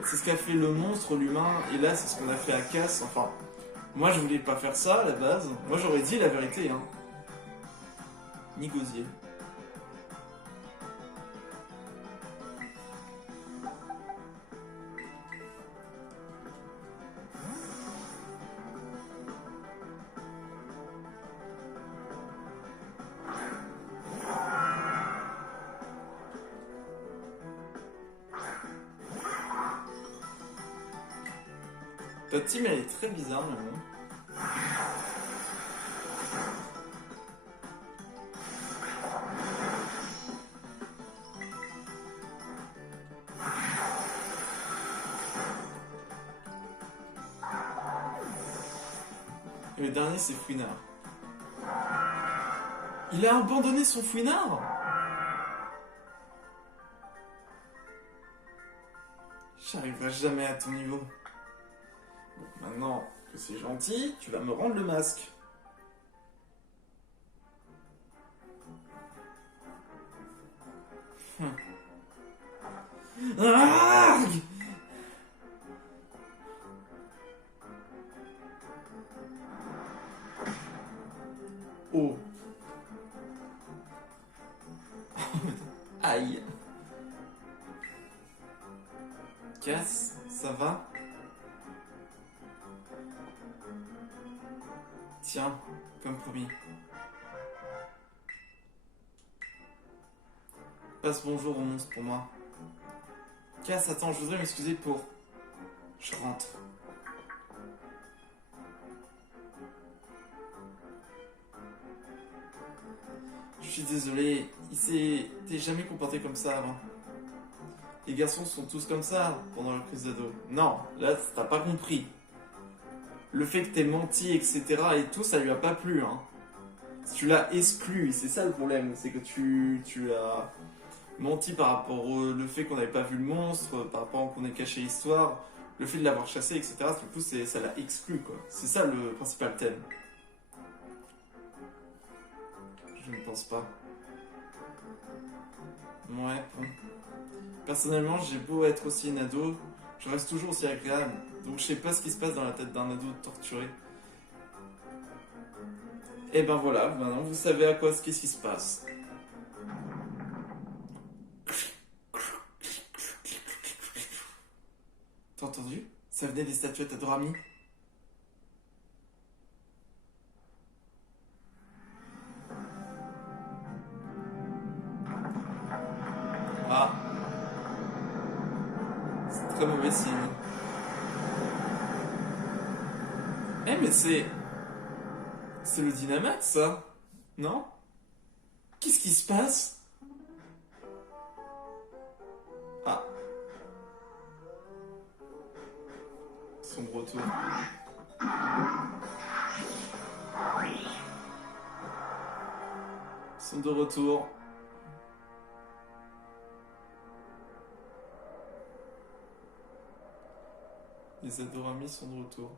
C'est ce qu'a fait le monstre, l'humain, et là, c'est ce qu'on a fait à Cass. Enfin, moi, je voulais pas faire ça à la base. Moi, j'aurais dit la vérité, hein. Ni gosier. Ta team, elle est très bizarre, mais bon. Et le dernier, c'est Fouinard. Il a abandonné son Fouinard? J'arriverai jamais à ton niveau. Bon, maintenant que c'est gentil, tu vas me rendre le masque. Ah! Oh. Aïe. Cass, ça va? Tiens, comme promis. Passe bonjour au monstre pour moi. Cass, attends, je voudrais m'excuser pour... Je rentre. Je suis désolé, il s'était jamais comporté comme ça avant. Les garçons sont tous comme ça pendant la crise d'ado. Non, là, t'as pas compris. Le fait que t'aies menti, etc. et tout, ça lui a pas plu, hein. Tu l'as exclu, c'est ça le problème. C'est que tu as menti par rapport au fait qu'on n'avait pas vu le monstre, par rapport qu'on ait caché l'histoire, le fait de l'avoir chassé, etc. Du coup, ça l'a exclu, quoi. C'est ça le principal thème. Je ne pense pas. Ouais, bon. Personnellement, j'ai beau être aussi une ado, je reste toujours aussi agréable. Donc je sais pas ce qui se passe dans la tête d'un ado torturé. Et ben voilà, maintenant vous savez qu'est-ce qui se passe. T'as entendu? Ça venait des statuettes à Dorami. Ah. C'est très mauvais signe. Eh mais c'est... C'est le Dynamax ça? Non? Qu'est-ce qui se passe? Ah. Son retour. Ils sont de retour. Les Adoramis sont de retour.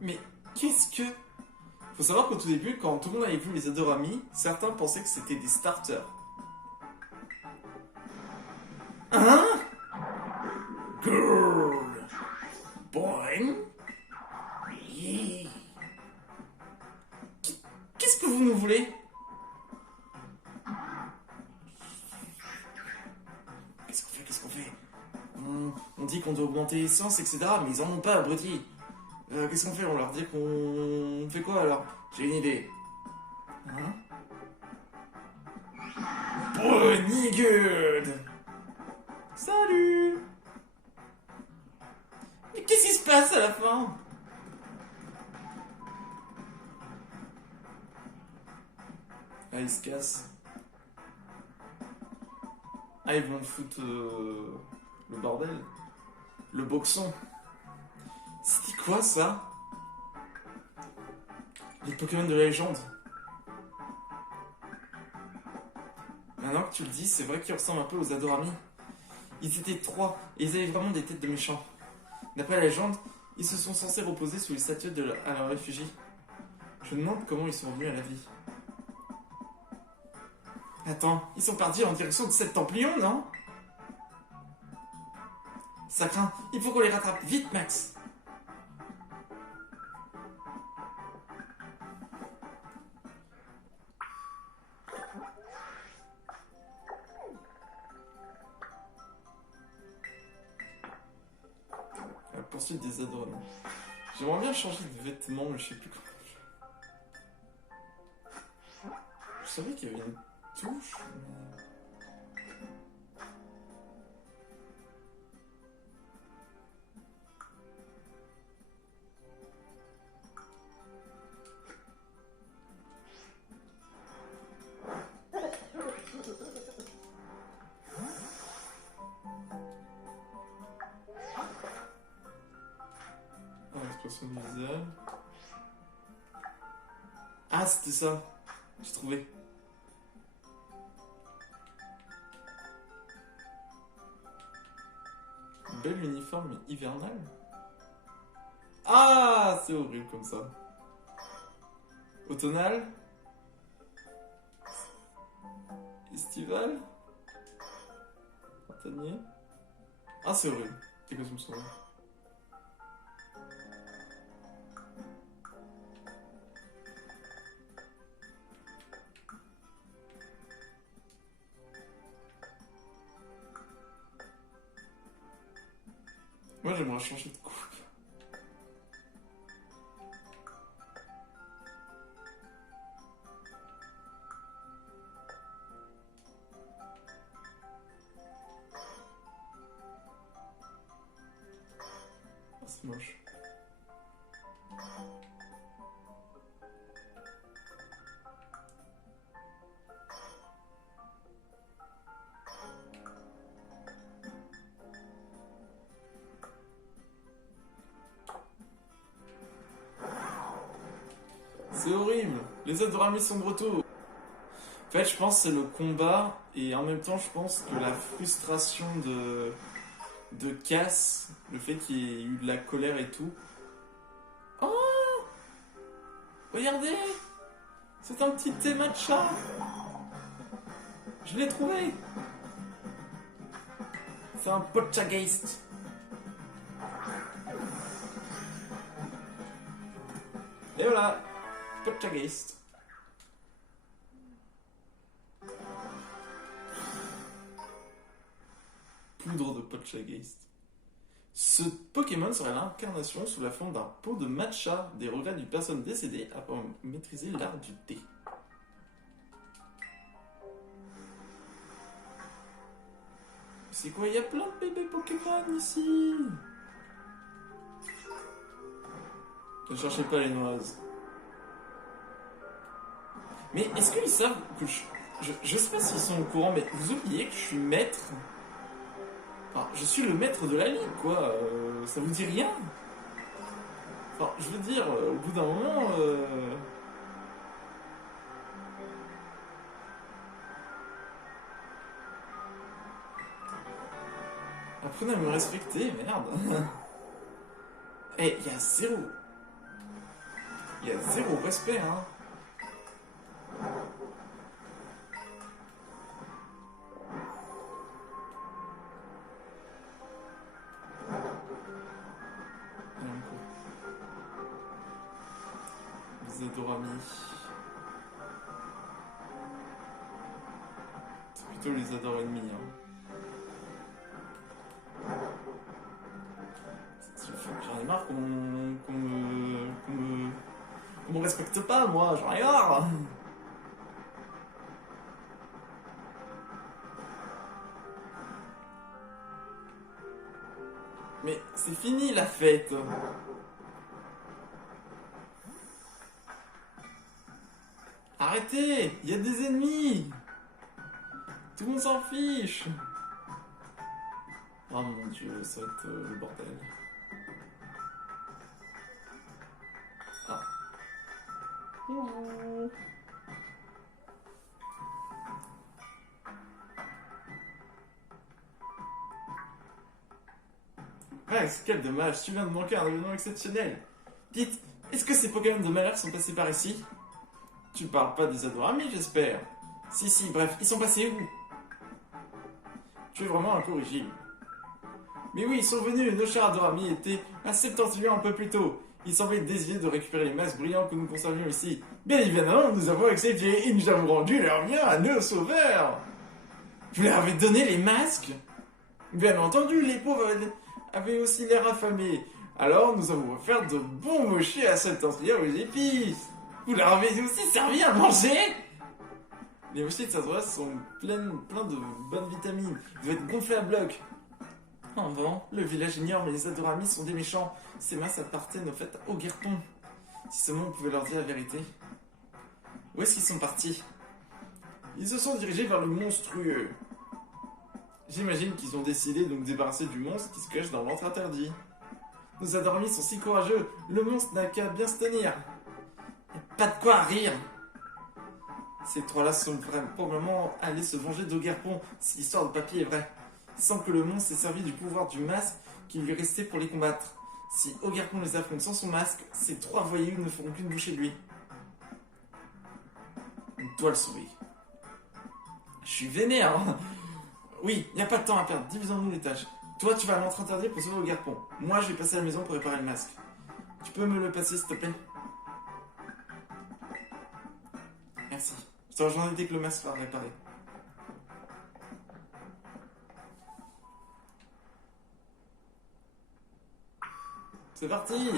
Mais qu'est-ce que... Faut savoir qu'au tout début, quand tout le monde avait vu les Adoramis, certains pensaient que c'était des starters. Hein? Girl! Boing! Yeah. Qu'est-ce que vous nous voulez? Qu'est-ce qu'on fait? On dit qu'on doit augmenter l'essence, etc. Mais ils en ont pas, abrutis. Qu'est-ce qu'on fait? On leur dit qu'on fait quoi alors? J'ai une idée. Hein? Bonnie good! Salut! Mais qu'est-ce qui se passe à la fin? Ah, ils se cassent. Ah, ils vont foutre le bordel. Le boxon. C'était quoi ça? Les Pokémon de la légende. Maintenant que tu le dis, c'est vrai qu'ils ressemblent un peu aux Adoramis. Ils étaient 3 et ils avaient vraiment des têtes de méchants. D'après la légende, ils se sont censés reposer sous les statues à leur réfugie. Je me demande comment ils sont revenus à la vie. Attends, ils sont partis en direction de Septemplion, non? Ça craint, il faut qu'on les rattrape vite, Max. La poursuite des Adoramis. J'aimerais bien changer de vêtements, mais je sais plus comment. Je savais qu'il y avait une touche, mais... L'expression du visage. Ah, c'était ça. J'ai trouvé. Bel uniforme hivernal. Ah, c'est horrible comme ça. Automnal. Estival. Printanier. Ah, c'est horrible. Tes costumes sont horribles. Moi, j'aimerais changer de coupe. Ah, c'est moche. C'est horrible. Les Adoramis sont de retour. En fait, je pense que c'est le combat et en même temps, je pense que la frustration de Cass, le fait qu'il y ait eu de la colère et tout. Oh! Regardez! C'est un petit thé matcha! Je l'ai trouvé! C'est un Potchageist. Et voilà! Potchageist. Poudre de Potchageist. Ce Pokémon serait l'incarnation sous la forme d'un pot de matcha des regrets d'une personne décédée après maîtriser l'art du thé. C'est quoi? Il y a plein de bébés Pokémon ici. Ne cherchez pas les noises. Mais est-ce qu'ils savent que je sais pas s'ils sont au courant, mais vous oubliez que je suis maître. Enfin, je suis le maître de la ligue, quoi. Ça vous dit rien? Enfin, je veux dire, au bout d'un moment... Apprenez à me respecter, merde. Eh, il y a zéro. Il y a zéro respect, hein. Les Adorami. C'est plutôt les Ador ennemis, hein. J'en ai marre qu'on me respecte pas, moi, j'en ai marre. Mais c'est fini la fête. Arrêtez, il y a des ennemis. Tout le monde s'en fiche. Oh mon dieu, ça va être le bordel. Ah. Max, quel dommage, tu viens de manquer un événement exceptionnel. Dites, est-ce que ces Pokémon de malheur sont passés par ici? Tu parles pas des Adorami, j'espère. Si, bref, ils sont passés où? Tu es vraiment incorrigible. Mais oui, ils sont venus, nos chers Adorami étaient à Septentrion un peu plus tôt. Ils semblaient désirer de récupérer les masques brillants que nous conservions ici. Bien évidemment, nous avons accepté et nous avons rendu leur bien à nos sauveurs. Vous leur avez donné les masques? Bien entendu, les pauvres avaient aussi l'air affamés. Alors, nous avons offert de bons mochis à Septentrion aux épices. Vous leur avez aussi servi à manger? Les mochis de Saint-Ouen sont pleins de bonnes vitamines. Ils doivent être gonflés à bloc. Oh bon, le village ignore, mais les Adorami sont des méchants. Ces masses appartiennent au fait au Guerpon. Si seulement on pouvait leur dire la vérité. Où est-ce qu'ils sont partis? Ils se sont dirigés vers le monstrueux. J'imagine qu'ils ont décidé de nous débarrasser du monstre qui se cache dans l'antre interdit. Nos Adorami sont si courageux, le monstre n'a qu'à bien se tenir. Pas de quoi rire. Ces trois-là sont probablement allés se venger d'Ogerpon si l'histoire de papier est vraie. Il semble que le monstre s'est servi du pouvoir du masque qui lui restait pour les combattre. Si Ogerpon les affronte sans son masque, ces trois voyous ne feront qu'une bouchée de lui. On doit le sauver. Je suis vénère, hein. Oui, il n'y a pas de temps à perdre, divisons-nous les tâches. Toi, tu vas à l'entrée interdite pour sauver Ogerpon. Moi, je vais passer à la maison pour réparer le masque. Tu peux me le passer, s'il te plaît? Merci. Je te rejoindrai dès que le masque sera réparé. C'est parti.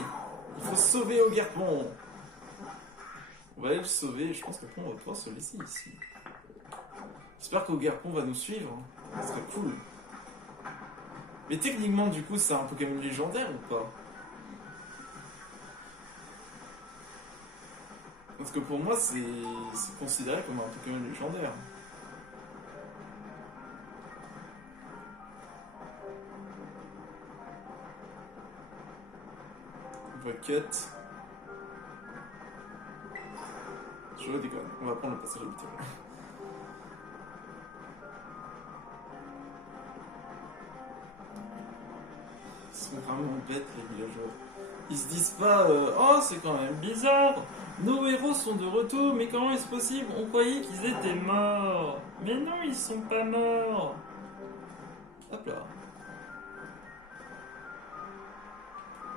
Il faut sauver Ogerpon. On va aller le sauver. Je pense qu'après on va pouvoir se laisser ici. J'espère qu'Ogerpon va nous suivre. Ce serait cool. Mais techniquement, du coup, c'est un Pokémon légendaire ou pas? Parce que pour moi, c'est considéré comme un Pokémon légendaire. Bucket. Je déconne, on va prendre le passage habituel. Ils sont vraiment bêtes, les villageois. Ils se disent pas oh, c'est quand même bizarre. Nos héros sont de retour, mais comment est-ce possible? On croyait qu'ils étaient morts. Mais non, ils sont pas morts. Hop là.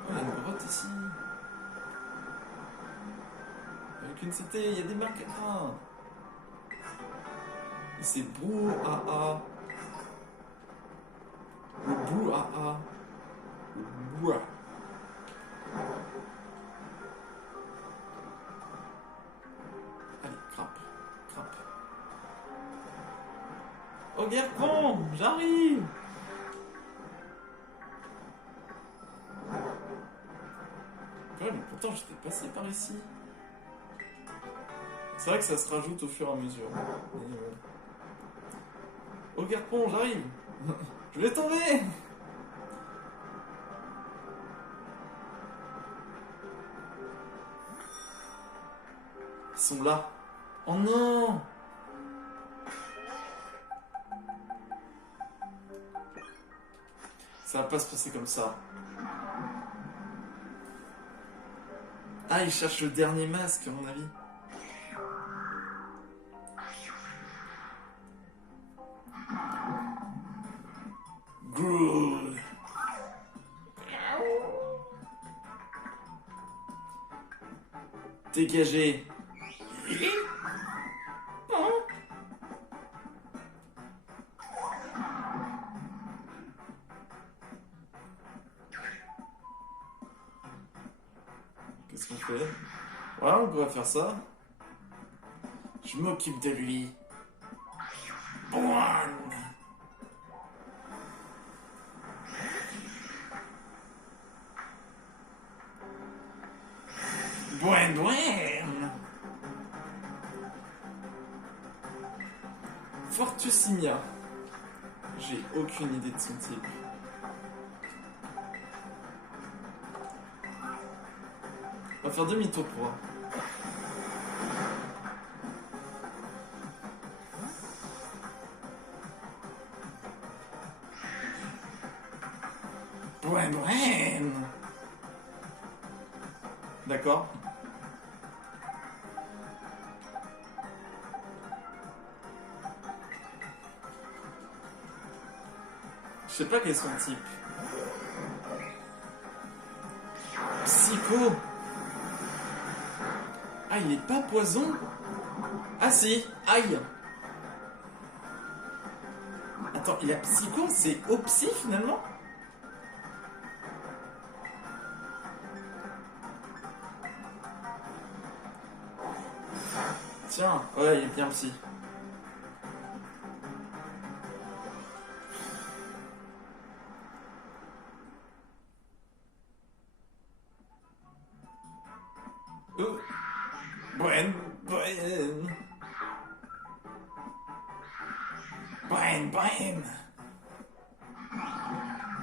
Oh, il y a une grotte ici. Avec une cité, il y a des marques. Ah. Et c'est Brouhaha. Le Brouhaha. Le Brouhaha. Allez, crappe. Crappe. Ogerpon, j'arrive. Ouais, mais pourtant j'étais passé par ici. C'est vrai que ça se rajoute au fur et à mesure. Ogerpon, j'arrive. Je vais tomber. Ils sont là. Oh non. Ça va pas se passer comme ça. Ah, il cherche le dernier masque, à mon avis. Grool. Dégagé. Qu'est-ce qu'on fait? Ouais, on pourrait faire ça. Je m'occupe de lui. Boing. Boing, boing. Fortusimia. J'ai aucune idée de son type. On va faire demi-tour pour voir. Boing, boing. D'accord. Je sais pas quel est son type. Psycho. Ah, il est pas poison? Ah si, aïe. Attends, il a psycho, c'est au psy finalement? Tiens, ouais, il est bien psy. Oh. Boing, boing. Boing, boing.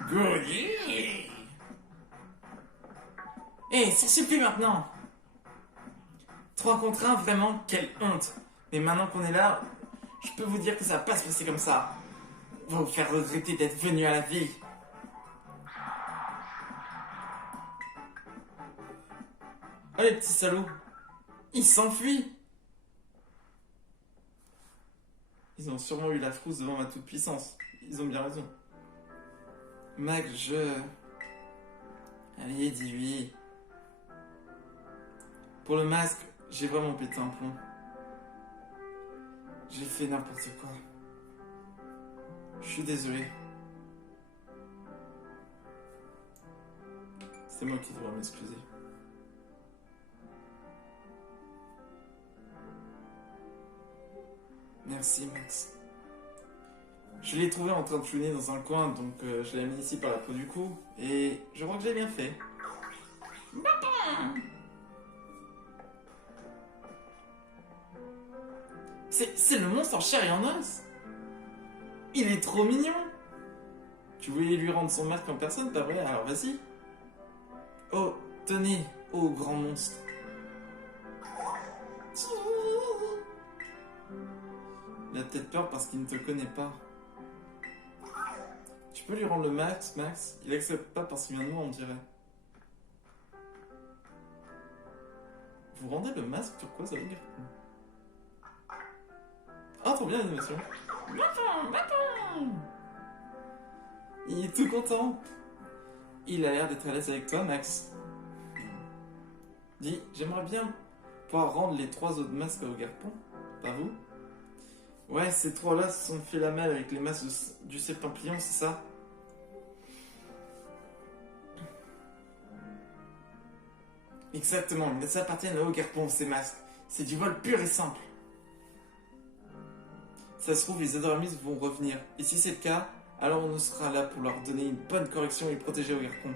Goody. Eh, ça suffit maintenant. 3 contre 1, vraiment, quelle honte. Mais maintenant qu'on est là, je peux vous dire que ça va pas se passer comme ça. On va vous faire regretter d'être venu à la vie. Oh les petits salauds. Ils s'enfuient. Ils ont sûrement eu la frousse devant ma toute-puissance. Ils ont bien raison. Max, Allez, dis-lui. Pour le masque, j'ai vraiment pété un plomb. J'ai fait n'importe quoi. Je suis désolé. C'est moi qui dois m'excuser. Merci Max. Je l'ai trouvé en train de chouiner dans un coin, donc je l'ai mis ici par la peau du cou, et je crois que j'ai bien fait. C'est le monstre en chair et en os. Il est trop mignon. Tu voulais lui rendre son masque en personne, pas vrai? Alors vas-y. Oh, tenez, oh grand monstre. Il a peut-être peur parce qu'il ne te connaît pas. Tu peux lui rendre le masque, Max? Il accepte pas parce qu'il vient de moi, on dirait. Vous rendez le masque turquoise à l'Ogarpon. Ah, trop bien l'animation. Il est tout content. Il a l'air d'être à l'aise avec toi, Max. Dis, j'aimerais bien pouvoir rendre les 3 autres masques à Ogarpon. Pas vous? Ouais, ces 3-là se sont fait la malle avec les masques du Septemplion, c'est ça? Exactement, mais ça appartient à Ogarpon, ces masques. C'est du vol pur et simple. Ça se trouve, les Adoramis vont revenir. Et si c'est le cas, alors on sera là pour leur donner une bonne correction et protéger Ogarpon.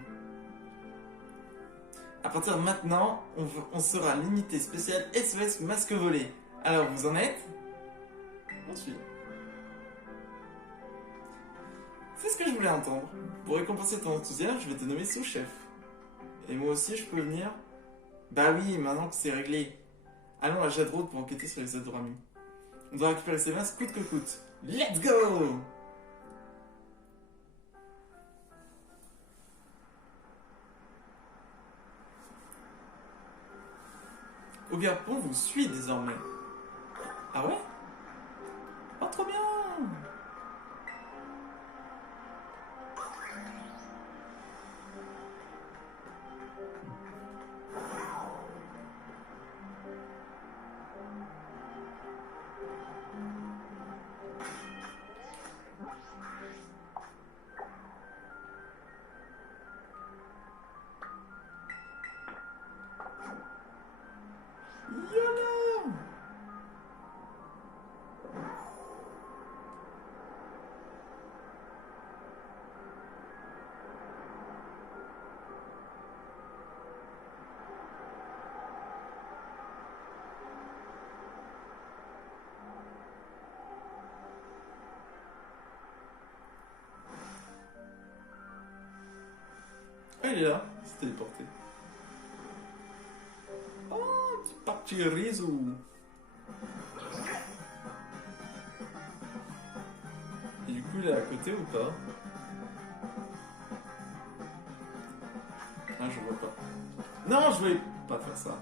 À partir de maintenant, on sera limité spécial SOS masque volé. Alors vous en êtes? On suit. C'est ce que je voulais entendre. Pour récompenser ton enthousiasme, je vais te nommer sous-chef. Et moi aussi, je peux venir? Bah oui, maintenant que c'est réglé. Allons à Jadrod pour enquêter sur les Adoramis. On doit récupérer ces masques coûte que coûte. Let's go! Ogarpon vous suit désormais. Ah ouais? Oh, trop bien! YOLO! Ah, il est là, il s'est téléporté. Oh, petit parti réseau. Et du coup, il est à côté ou pas? Ah, je vois pas. Non, je vais pas faire ça.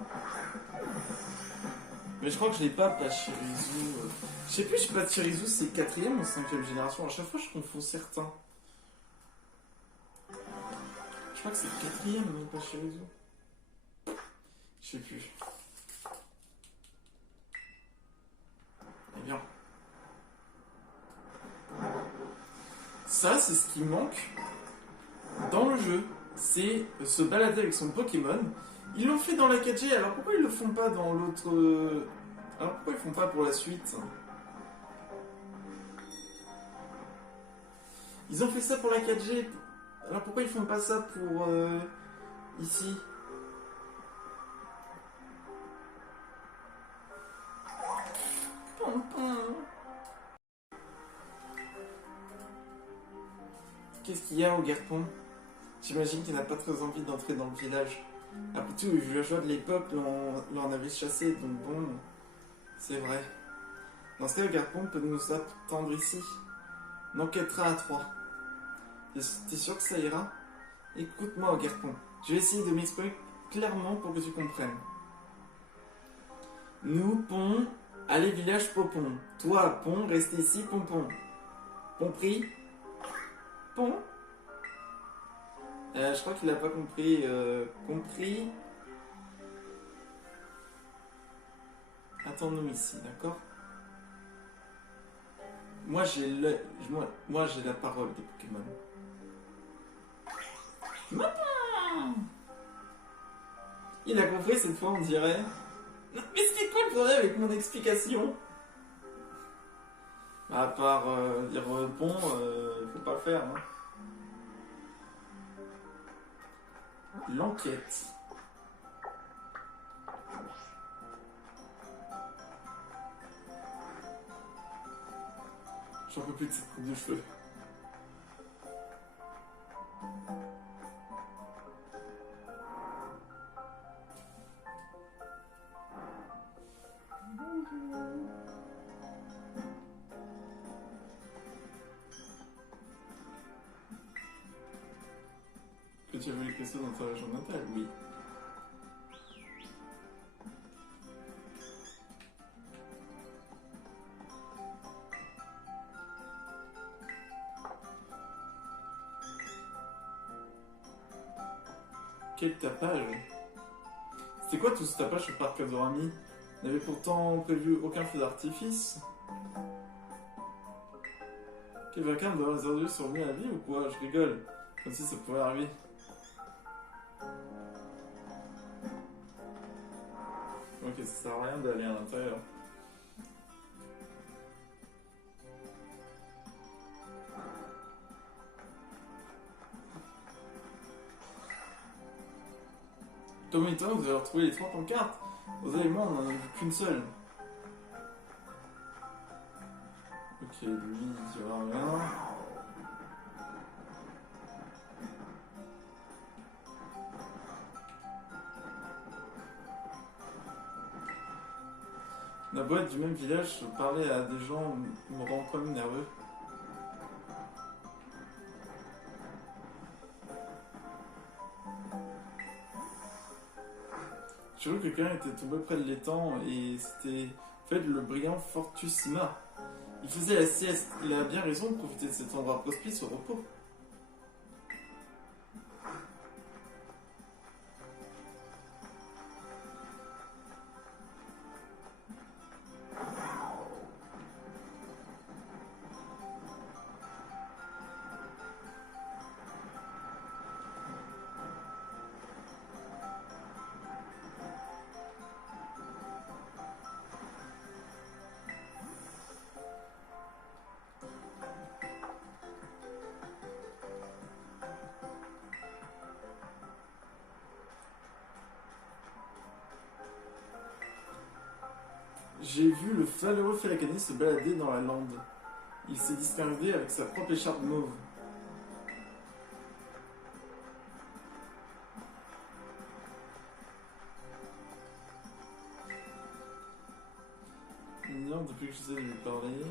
Mais je crois que je l'ai pas, Pachirisu. Je sais plus, Pachirisu c'est 4ème ou 5ème génération. À chaque fois, je confonds certains. Je crois que c'est 4ème, Pachirisu. Je sais plus. Eh bien. Ça, c'est ce qui manque dans le jeu. C'est se balader avec son Pokémon. Ils l'ont fait dans la 4G, alors pourquoi ils le font pas dans l'autre... Alors pourquoi ils font pas pour la suite? Ils ont fait ça pour la 4G, alors pourquoi ils font pas ça pour... ici? Qu'est-ce qu'il y a au Garpon? J'imagine qu'il n'a pas très envie d'entrer dans le village. Après tout, les villageois de l'époque l'en avaient chassé, donc bon, c'est vrai. Dans ce cas, le Garpon peut nous attendre ici. On enquêtera à 3. T'es sûr que ça ira? Écoute-moi, Garpon. Je vais essayer de m'exprimer clairement pour que tu comprennes. Nous, Pont, allez village Popon. Toi, Pont, reste ici, Pompon. Compris? Pont? Je crois qu'il a pas compris. Compris? Attends-nous ici, d'accord? Moi j'ai la parole des Pokémon. Maman! Il a compris cette fois, on dirait. Mais c'était quoi le problème avec mon explication? À part dire bon, faut pas le faire. Hein. L'enquête. J'en peux plus de cette coupe de cheveux. Que tu as vu les cristaux dans ta région natale? Oui. Quel tapage! C'était quoi tout ce tapage au parc Adorami? On n'avait pourtant prévu aucun feu d'artifice. Quel vacarme de les ordures sont venus à la vie ou quoi? Je rigole. Comme si ça pouvait arriver. Ok, ça sert à rien d'aller à l'intérieur. Tom et toi, vous avez retrouvé les 3 pancartes. Vous et moi, on n'en a vu qu'une seule. Ok, lui, il dira rien. La boîte du même village, parler à des gens me rend quand même nerveux. J'ai vu que quelqu'un était tombé près de l'étang et c'était en fait le brillant Fortussima. Il faisait la sieste. Il a bien raison de profiter de cet endroit propice au repos. J'ai vu le valeureux Félacani se balader dans la lande. Il s'est distingué avec sa propre écharpe mauve. Mignon depuis que j'essaie de lui parler.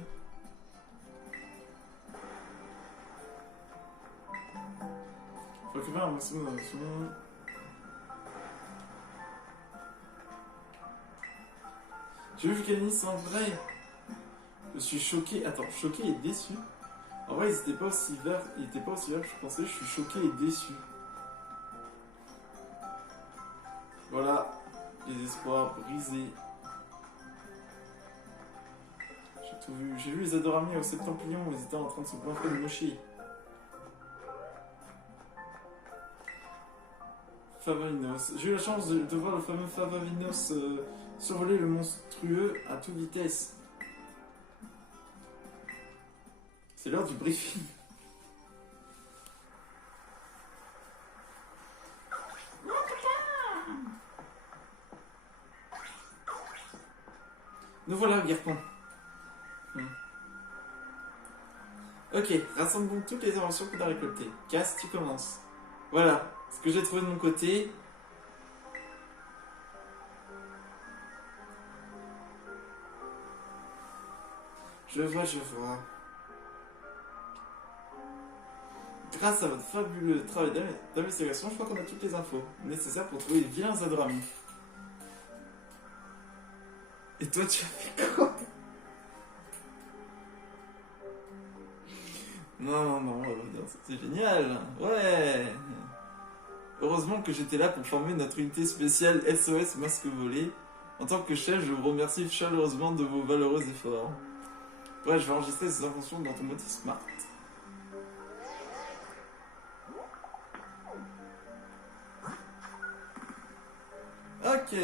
Faut occuper un maximum d'attention. J'ai vu Canis en vrai. Je suis choqué. Attends, choqué et déçu. En vrai, il était pas aussi vert. Il était pas aussi vert que je pensais. Je suis choqué et déçu. Voilà, les espoirs brisés. J'ai tout vu. J'ai vu les Adoramis au Septemplion. Ils étaient en train de se goinfrer de mocher. Favavinos. J'ai eu la chance de voir le fameux Favavinos survoler le monstrueux à toute vitesse. C'est l'heure du briefing. Nous voilà, Guerpon. Ok, rassemblons toutes les inventions qu'on a récoltées. Cass, tu commences. Voilà, ce que j'ai trouvé de mon côté. Je vois. Grâce à votre fabuleux travail d'investigation, je crois qu'on a toutes les infos nécessaires pour trouver les vilains Adoramis. Et toi, tu as fait quoi? Non, c'était génial. Ouais. Heureusement que j'étais là pour former notre unité spéciale SOS Masque Volé. En tant que chef, je vous remercie chaleureusement de vos valeureux efforts. Ouais, je vais enregistrer ces inventions dans ton mode smart. Ok,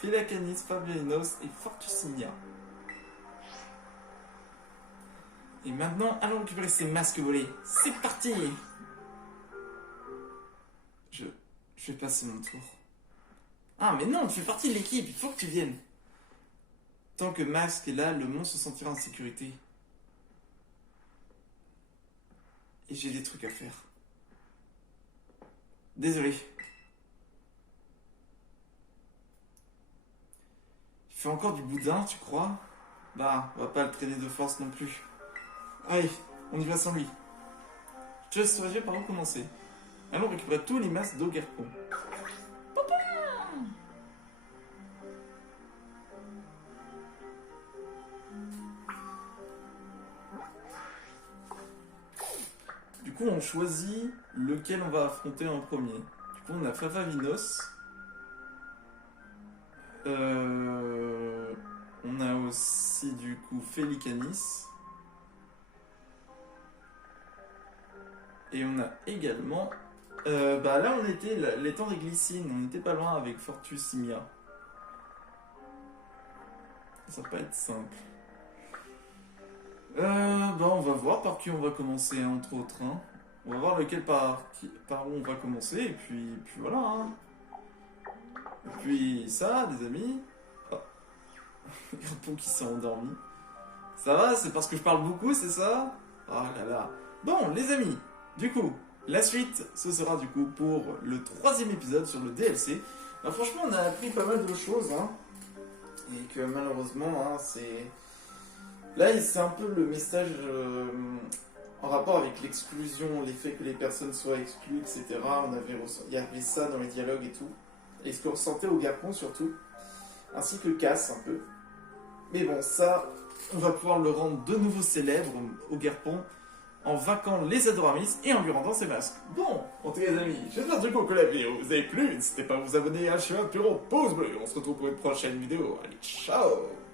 Philacanis, Fabianos et Fortusinia. Et maintenant, allons récupérer ces masques volés. C'est parti! Je vais passer mon tour. Ah, mais non, tu fais partie de l'équipe, il faut que tu viennes. Tant que Mask est là, le monde se sentira en sécurité. Et j'ai des trucs à faire. Désolé. Il fait encore du boudin, tu crois? Bah, on va pas le traîner de force non plus. Allez, on y va sans lui. Je te saurais par où commencer. Allons récupérer tous les masques d'Ogerpon. Du coup, on choisit lequel on va affronter en premier. Du coup, on a Favavinos. On a aussi, du coup, Félicanis. Et on a également... bah là, on était l'étang des Glycines. On n'était pas loin avec Fortusimia. Ça va pas être simple. Bah on va voir par qui on va commencer, entre autres. Hein. On va voir lequel par où on va commencer, et puis voilà. Hein. Et puis ça, des amis. Oh. Grapon qui s'est endormi. Ça va, c'est parce que je parle beaucoup, c'est ça? Oh là là. Bon, les amis, du coup, la suite, ce sera du coup pour le 3e épisode sur le DLC. Bah, franchement, on a appris pas mal de choses, hein. Et que malheureusement, hein, c'est... Là, c'est un peu le message en rapport avec l'exclusion, les faits que les personnes soient exclues, etc. Il y avait ça dans les dialogues et tout. et ce que ressentait Ogerpon surtout, ainsi que Cass un peu. Mais bon, ça, on va pouvoir le rendre de nouveau célèbre, Ogerpon, en vainquant les Adoramis et en lui rendant ses masques. Bon, en tout cas les amis, j'espère du coup que la vidéo vous a plu. N'hésitez pas à vous abonner à la chaîne, puis pouce bleu. On se retrouve pour une prochaine vidéo. Allez, ciao!